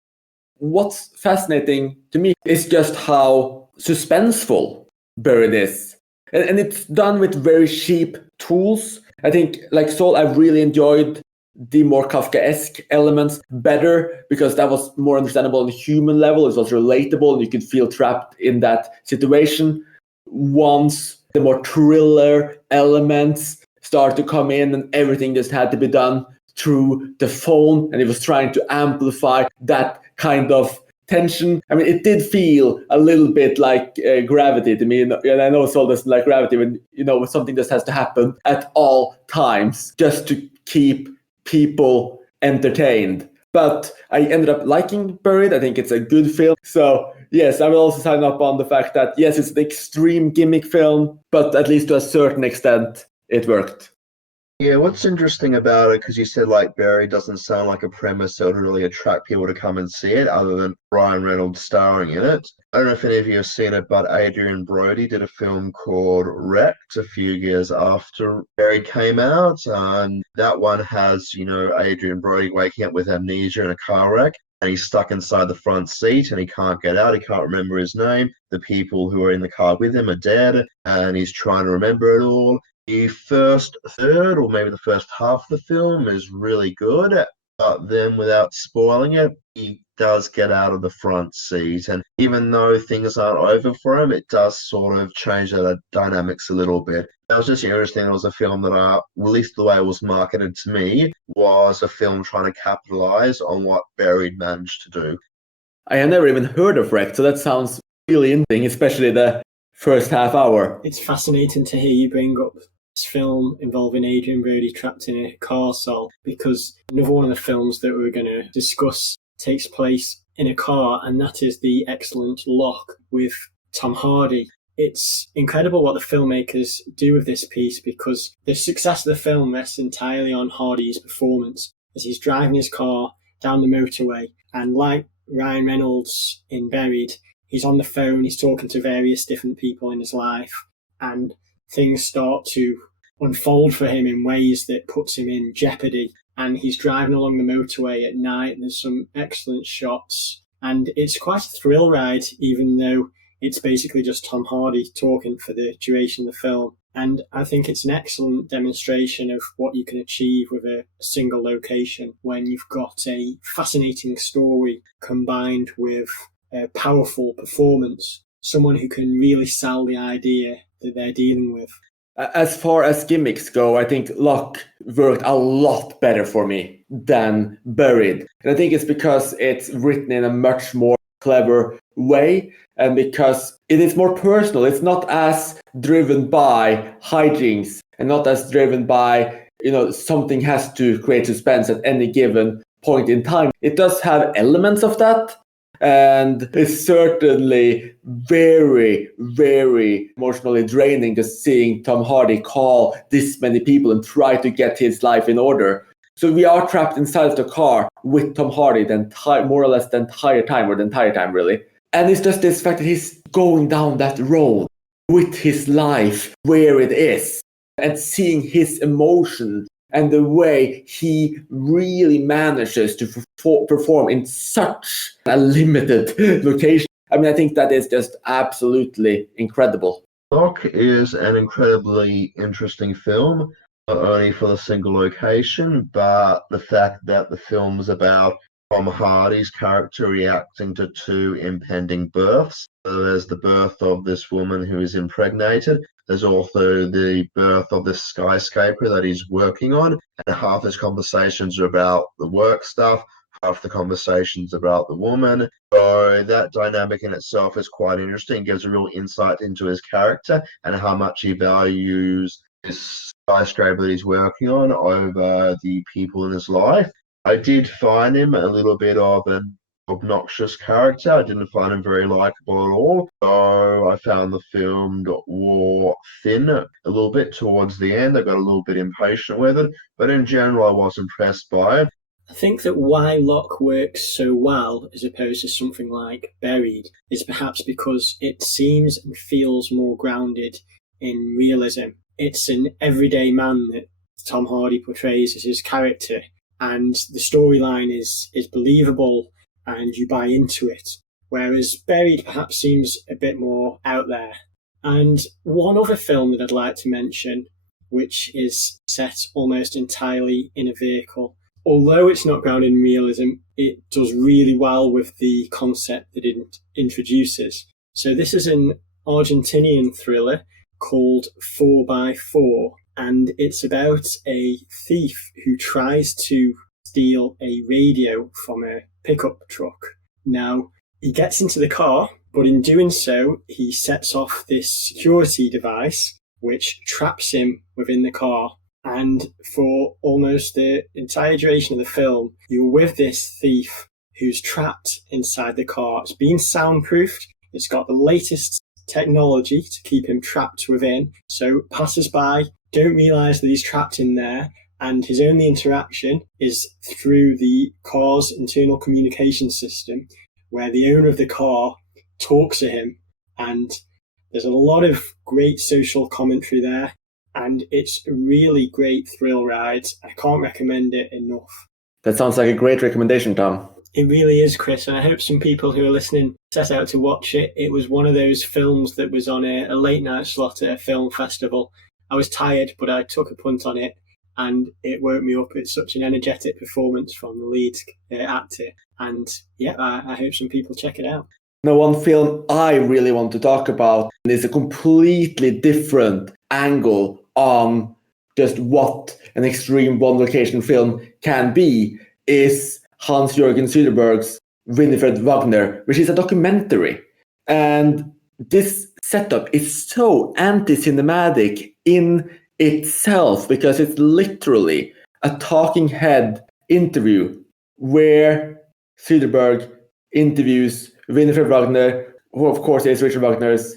What's fascinating to me is just how suspenseful Buried is. And it's done with very cheap tools. I think, like Sol, I really enjoyed the more Kafkaesque elements better because that was more understandable on a human level. It was relatable and you could feel trapped in that situation. Once the more thriller elements start to come in and everything just had to be done through the phone and it was trying to amplify that kind of tension. I mean, it did feel a little bit like Gravity to me. And I know Sol doesn't like Gravity when, something just has to happen at all times just to keep people entertained. But I ended up liking Buried. I think it's a good film. So yes, I will also sign up on the fact that yes, it's an extreme gimmick film, but at least to a certain extent, it worked. Yeah, what's interesting about it, because you said Buried doesn't sound like a premise that would really attract people to come and see it, other than Ryan Reynolds starring in it. I don't know if any of you have seen it, but Adrian Brody did a film called Wrecked a few years after Buried came out, and that one has, Adrian Brody waking up with amnesia in a car wreck. And he's stuck inside the front seat and he can't get out. He can't remember his name. The people who are in the car with him are dead and he's trying to remember it all. The first third, or maybe the first half of the film, is really good, but then without spoiling it, he does get out of the front seat. And even though things aren't over for him, it does sort of change the dynamics a little bit. That was just interesting. It was a film that, at least the way it was marketed to me, was a film trying to capitalize on what Buried managed to do. I had never even heard of Wrecked, so that sounds really interesting, especially the first half hour. It's fascinating to hear you bring up this film involving Adrian Brody trapped in a car, Sol, because another one of the films that we're going to discuss takes place in a car, and that is the excellent Locke with Tom Hardy. it's incredible what the filmmakers do with this piece, because the success of the film rests entirely on Hardy's performance as he's driving his car down the motorway. And like Ryan Reynolds in Buried, he's on the phone, he's talking to various different people in his life, and things start to unfold for him in ways that puts him in jeopardy. And he's driving along the motorway at night, and there's some excellent shots. And it's quite a thrill ride, even though it's basically just Tom Hardy talking for the duration of the film. And I think it's an excellent demonstration of what you can achieve with a single location when you've got a fascinating story combined with a powerful performance, someone who can really sell the idea that they're dealing with. As far as gimmicks go, I think Locke worked a lot better for me than Buried. And I think it's because it's written in a much more clever way, and because it is more personal. It's not as driven by hijinks and not as driven by, something has to create suspense at any given point in time. It does have elements of that, and it's certainly very, very emotionally draining just seeing Tom Hardy call this many people and try to get his life in order. So we are trapped inside of the car with Tom Hardy more or less the entire time really. And it's just this fact that he's going down that road with his life where it is, and seeing his emotion and the way he really manages to perform in such a limited location. I mean, I think that is just absolutely incredible. Locke is an incredibly interesting film, not only for the single location, but the fact that the film's about Tom Hardy's character reacting to two impending births. So there's the birth of this woman who is impregnated. There's also the birth of this skyscraper that he's working on. And half his conversations are about the work stuff, half the conversations about the woman. So that dynamic in itself is quite interesting. It gives a real insight into his character and how much he values this skyscraper that he's working on over the people in his life. I did find him a little bit of an obnoxious character. I didn't find him very likable at all. So I found the film wore thin a little bit towards the end. I got a little bit impatient with it, but in general, I was impressed by it. I think that why Locke works so well as opposed to something like Buried is perhaps because it seems and feels more grounded in realism. It's an everyday man that Tom Hardy portrays as his character, and the storyline is believable and you buy into it, whereas Buried perhaps seems a bit more out there. And one other film that I'd like to mention, which is set almost entirely in a vehicle, although it's not grounded in realism, it does really well with the concept that it introduces. So this is an Argentinian thriller called 4x4, and it's about a thief who tries to steal a radio from a pickup truck. Now, he gets into the car, but in doing so, he sets off this security device which traps him within the car. And for almost the entire duration of the film, you're with this thief who's trapped inside the car. It's been soundproofed. It's got the latest technology to keep him trapped within. So passers-by don't realise that he's trapped in there, and his only interaction is through the car's internal communication system, where the owner of the car talks to him. And there's a lot of great social commentary there, and it's a really great thrill ride. I can't recommend it enough. That sounds like a great recommendation, Tom. It really is, Chris, and I hope some people who are listening set out to watch it. It was one of those films that was on a late night slot at a film festival. I was tired, but I took a punt on it, and it woke me up. It's such an energetic performance from the lead actor, and yeah, I hope some people check it out. Now, one film I really want to talk about is a completely different angle on just what an extreme one-location film can be, is Hans-Jürgen Söderberg's Winifred Wagner, which is a documentary. And this setup is so anti-cinematic in itself, because it's literally a talking head interview where Söderberg interviews Winifred Wagner, who of course is Richard Wagner's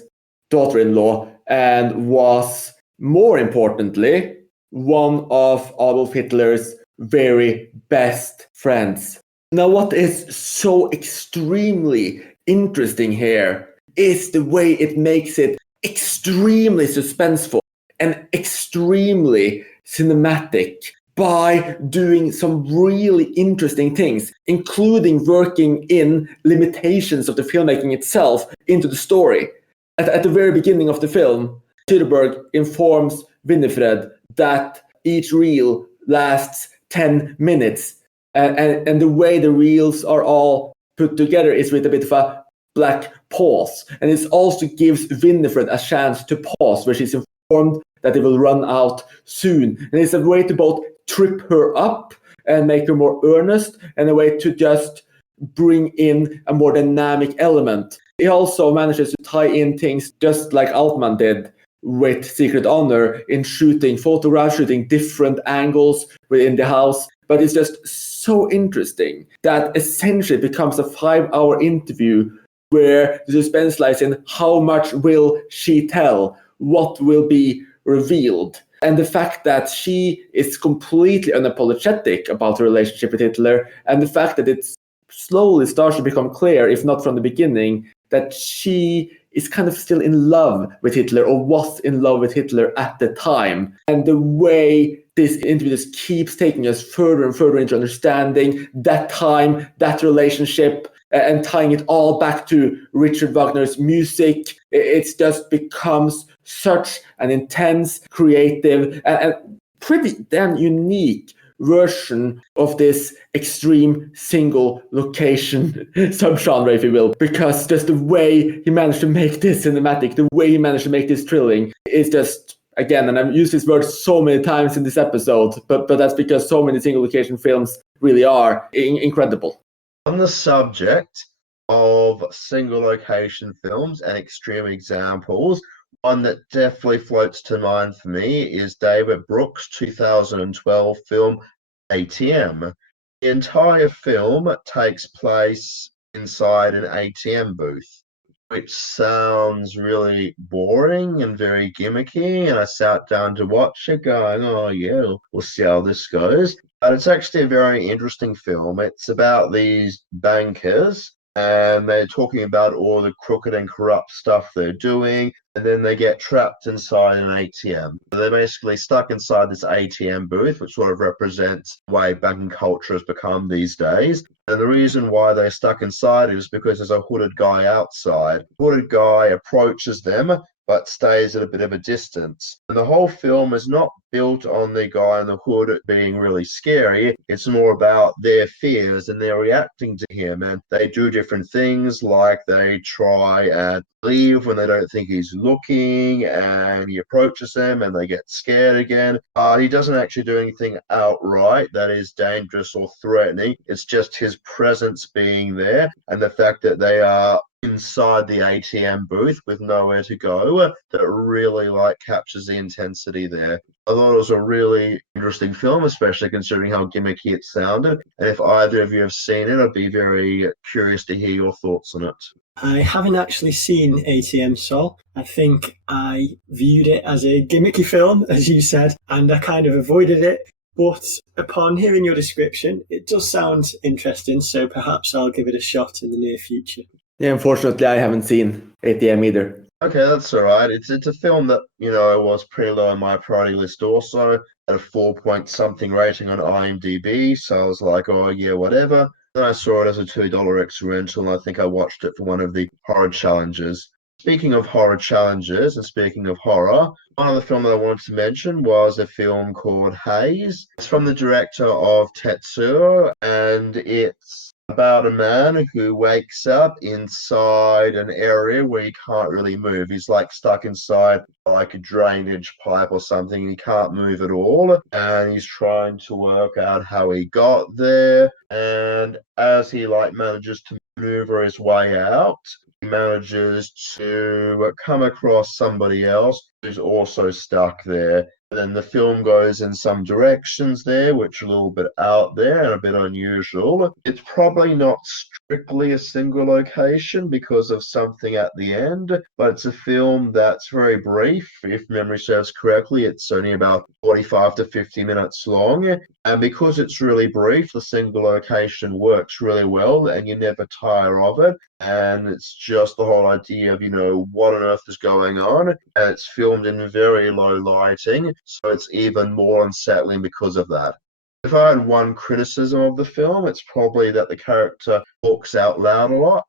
daughter-in-law and was, more importantly, one of Adolf Hitler's very best friends. Now, what is so extremely interesting here is the way it makes it extremely suspenseful and extremely cinematic by doing some really interesting things, including working in limitations of the filmmaking itself into the story. At the very beginning of the film, Tyrberg informs Winifred that each reel lasts 10 minutes. And the way the reels are all put together is with a bit of a black pause. And it also gives Winifred a chance to pause, where she's informed that it will run out soon. And it's a way to both trip her up and make her more earnest, and a way to just bring in a more dynamic element. He also manages to tie in things just like Altman did with Secret Honor in shooting photographs, shooting different angles within the house. But it's just so interesting that essentially it becomes a 5-hour interview where the suspense lies in how much will she tell, what will be revealed. And the fact that she is completely unapologetic about her relationship with Hitler, and the fact that it slowly starts to become clear, if not from the beginning, that she is kind of still in love with Hitler, or was in love with Hitler at the time. And the way this interview just keeps taking us further and further into understanding that time, that relationship, and tying it all back to Richard Wagner's music. It just becomes such an intense, creative, and pretty damn unique version of this extreme single location subgenre, if you will, because just the way he managed to make this cinematic, the way he managed to make this thrilling is just, again, and I've used this word so many times in this episode, but that's because so many single location films really are incredible. On the subject of single location films and extreme examples, one that definitely floats to mind for me is David Brooks' 2012 film ATM. The entire film takes place inside an ATM booth, which sounds really boring and very gimmicky, and I sat down to watch it going, oh yeah, we'll see how this goes. But it's actually a very interesting film. It's about these bankers, and they're talking about all the crooked and corrupt stuff they're doing, and then they get trapped inside an ATM. They're basically stuck inside this ATM booth, which sort of represents the way banking culture has become these days. And the reason why they're stuck inside is because there's a hooded guy outside. The hooded guy approaches them, but stays at a bit of a distance. And the whole film is not built on the guy in the hood being really scary. It's more about their fears, and they're reacting to him. And they do different things, like they try and leave when they don't think he's looking, and he approaches them and they get scared again. He doesn't actually do anything outright that is dangerous or threatening. It's just his presence being there, and the fact that they are inside the ATM booth with nowhere to go that really captures the intensity there. I thought it was a really interesting film, especially considering how gimmicky it sounded. And if either of you have seen it, I'd be very curious to hear your thoughts on it. I haven't actually seen ATM, Sol. I think I viewed it as a gimmicky film, as you said, and I kind of avoided it. But upon hearing your description, it does sound interesting, so perhaps I'll give it a shot in the near future. Yeah, unfortunately, I haven't seen ATM either. Okay, that's all right. It's a film that, was pretty low on my priority list also, at a 4-point-something rating on IMDb, so I was like, oh, yeah, whatever. Then I saw it as a $2 extra rental, and I think I watched it for one of the horror challenges. Speaking of horror challenges and speaking of horror, one other film that I wanted to mention was a film called Haze. It's from the director of Tetsuo, and it's about a man who wakes up inside an area where he can't really move. He's stuck inside a drainage pipe or something. He can't move at all, and he's trying to work out how he got there. And as he manages to maneuver his way out, he manages to come across somebody else who's also stuck there. And then the film goes in some directions there, which are a little bit out there and a bit unusual. It's probably not strictly a single location because of something at the end, but it's a film that's very brief. If memory serves correctly, it's only about 45 to 50 minutes long. And because it's really brief, the single location works really well and you never tire of it. And it's just the whole idea of, what on earth is going on? And it's filmed in very low lighting, so it's even more unsettling because of that. If I had one criticism of the film, it's probably that the character talks out loud a lot.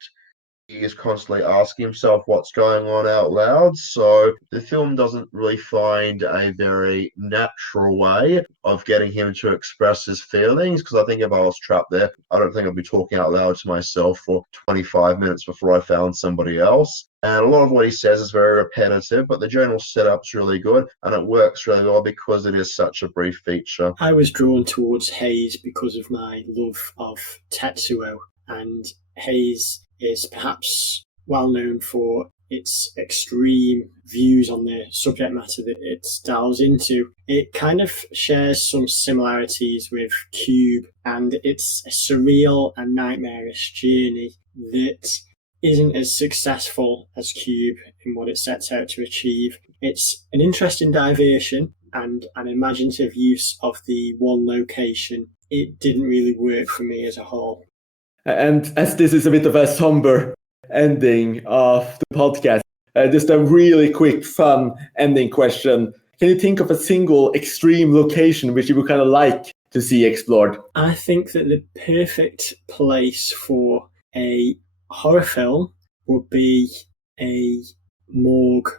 He is constantly asking himself what's going on out loud, so the film doesn't really find a very natural way of getting him to express his feelings, because I think if I was trapped there, I don't think I'd be talking out loud to myself for 25 minutes before I found somebody else. And a lot of what he says is very repetitive, but the general setup's really good, and it works really well because it is such a brief feature. I was drawn towards Haze because of my love of Tetsuo, and Haze is perhaps well known for its extreme views on the subject matter that it delves into. It kind of shares some similarities with Cube, and it's a surreal and nightmarish journey that isn't as successful as Cube in what it sets out to achieve. It's an interesting diversion and an imaginative use of the one location. It didn't really work for me as a whole. And as this is a bit of a somber ending of the podcast, just a really quick, fun ending question. Can you think of a single extreme location which you would kind of like to see explored? I think that the perfect place for a horror film would be a morgue.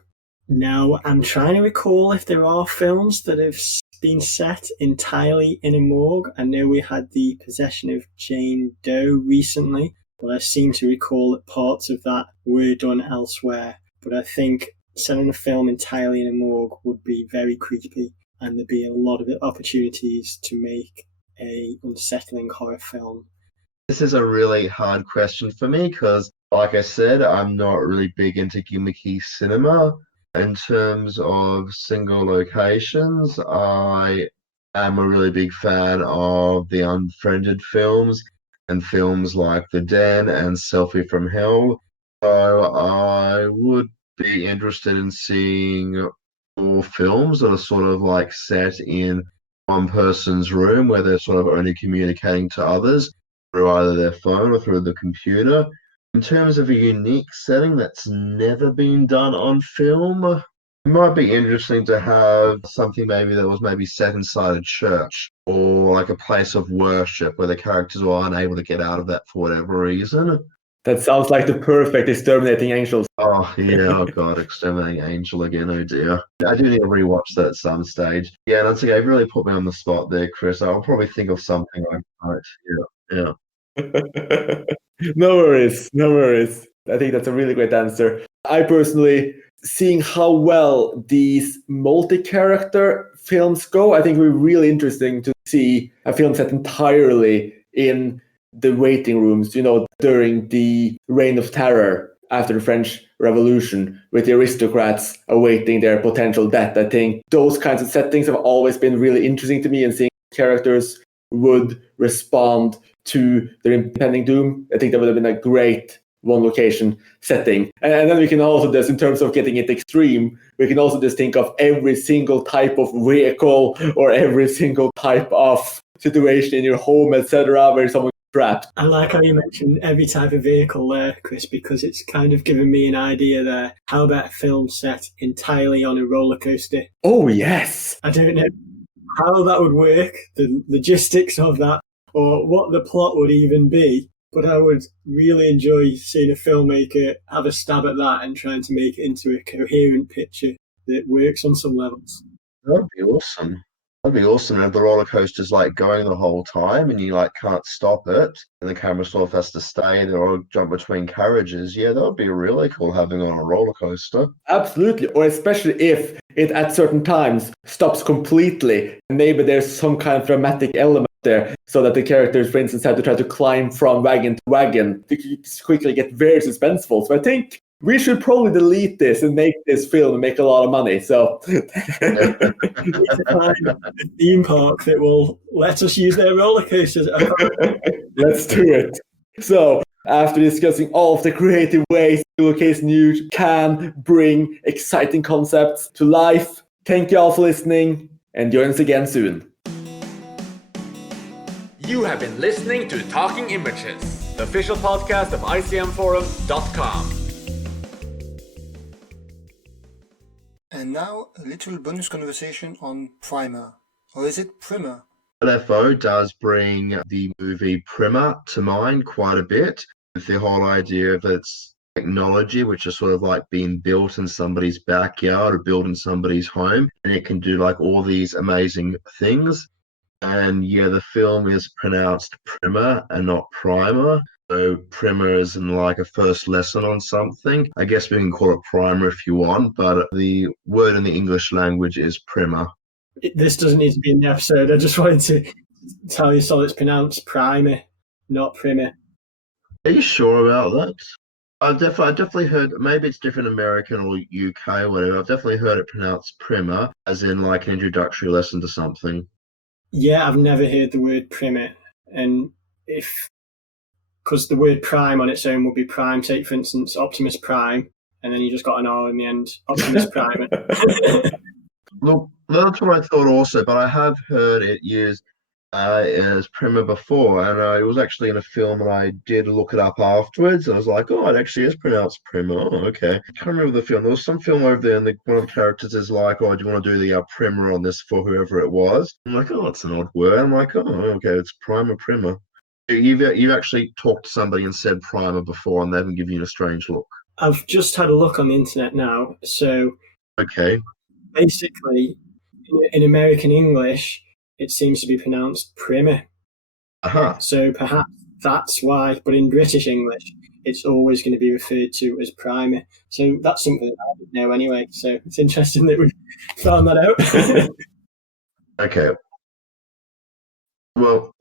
Now, I'm trying to recall if there are films that have been set entirely in a morgue. I know we had the Possession of Jane Doe recently, but I seem to recall that parts of that were done elsewhere. But I think setting a film entirely in a morgue would be very creepy, and there'd be a lot of opportunities to make a unsettling horror film. This is a really hard question for me because, like I said, I'm not really big into gimmicky cinema. In terms of single locations, I am a really big fan of the Unfriended films and films like The Den and Selfie from Hell. So I would be interested in seeing more films that are sort of like set in one person's room where they're sort of only communicating to others through either their phone or through the computer. In terms of a unique setting that's never been done on film, it might be interesting to have something maybe that was maybe set inside a church or like a place of worship where the characters were unable to get out of that for whatever reason. That sounds like the perfect Exterminating Angel. Oh, yeah, oh god, Exterminating Angel again, oh dear. I do need to rewatch that at some stage. Yeah, and once again, you've really put me on the spot there, Chris. I'll probably think of something like that. Yeah. No worries. I think that's a really great answer. I personally, seeing how well these multi-character films go, I think it would be really interesting to see a film set entirely in the waiting rooms, during the Reign of Terror after the French Revolution, with the aristocrats awaiting their potential death. I think those kinds of settings have always been really interesting to me, and seeing characters would respond to their impending doom. I think that would have been a great one location setting. And then we can also just, in terms of getting it extreme, we can also just think of every single type of vehicle or every single type of situation in your home, etc., where someone is trapped. I like how you mentioned every type of vehicle there, Chris, because it's kind of given me an idea there. How about a film set entirely on a roller coaster? Oh, yes. I don't know how that would work, the logistics of that, or what the plot would even be. But I would really enjoy seeing a filmmaker have a stab at that and trying to make it into a coherent picture that works on some levels. That'd be awesome. That'd be awesome if the roller coaster's like going the whole time and you like can't stop it and the camera sort of has to stay there or jump between carriages. Yeah, that would be really cool having on a roller coaster. Absolutely, or especially if it at certain times stops completely. Maybe there's some kind of dramatic element there so that the characters, for instance, have to try to climb from wagon to wagon to quickly get very suspenseful. So I think We should probably delete this and make this film and make a lot of money. So We need to find a theme park that will let us use their roller coasters. let's do it. So after discussing all of the creative ways Pillowcase News can bring exciting concepts to life, thank you all for listening and join us again soon. You have been listening to Talking Images, the official podcast of icmforum.com. And now a little bonus conversation on Primer. Or is it Primer? LFO does bring the movie Primer to mind quite a bit, with the whole idea of its technology, which is sort of like being built in somebody's backyard or built in somebody's home, and it can do like all these amazing things. And yeah, the film is pronounced Primer and not Primer. So Primer is in like a first lesson on something. I guess we can call it Primer if you want, but the word in the English language is Primer. This doesn't need to be in the episode. I just wanted to tell you so it's pronounced Primer, not Primer. Are you sure about that? I've definitely heard, maybe it's different American or UK or whatever. I've definitely heard it pronounced Primer, as in like an introductory lesson to something. Yeah, I've never heard the word Primer. And because the word prime on its own would be prime, take for instance Optimus Prime, and then you just got an R in the end, Optimus Prime. Look, that's what I thought also, but I have heard it used as Primer before, and it was actually in a film, and I did look it up afterwards, and I was like, oh, it actually is pronounced Primer. Oh, okay. I can't remember the film. There was some film over there, and one of the characters is like, oh, do you want to do the primer on this for whoever it was? I'm like, oh, it's an odd word. I'm like, oh, okay, it's Primer. You've actually talked to somebody and said Primer before, and they haven't given you a strange look. I've just had a look on the internet now. So okay, basically, in American English, it seems to be pronounced Primer. Uh-huh. So perhaps that's why. But in British English, it's always going to be referred to as Primer. So that's something that I didn't know anyway. So it's interesting that we found that out. Okay. Well,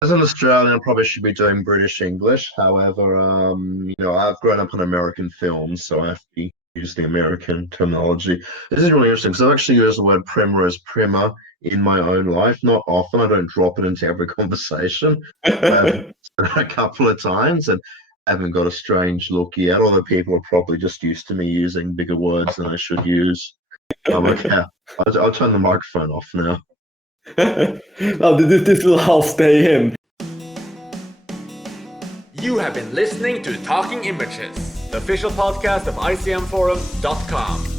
as an Australian, I probably should be doing British English. However, I've grown up on American films, so I have to be using the American terminology. This is really interesting because I've actually used the word Primer as Primer in my own life. Not often. I don't drop it into every conversation. A couple of times, and I haven't got a strange look yet. Although people are probably just used to me using bigger words than I should use. Okay, I'll turn the microphone off now. No, this will all stay in. You have been listening to Talking Images, the official podcast of icmforum.com.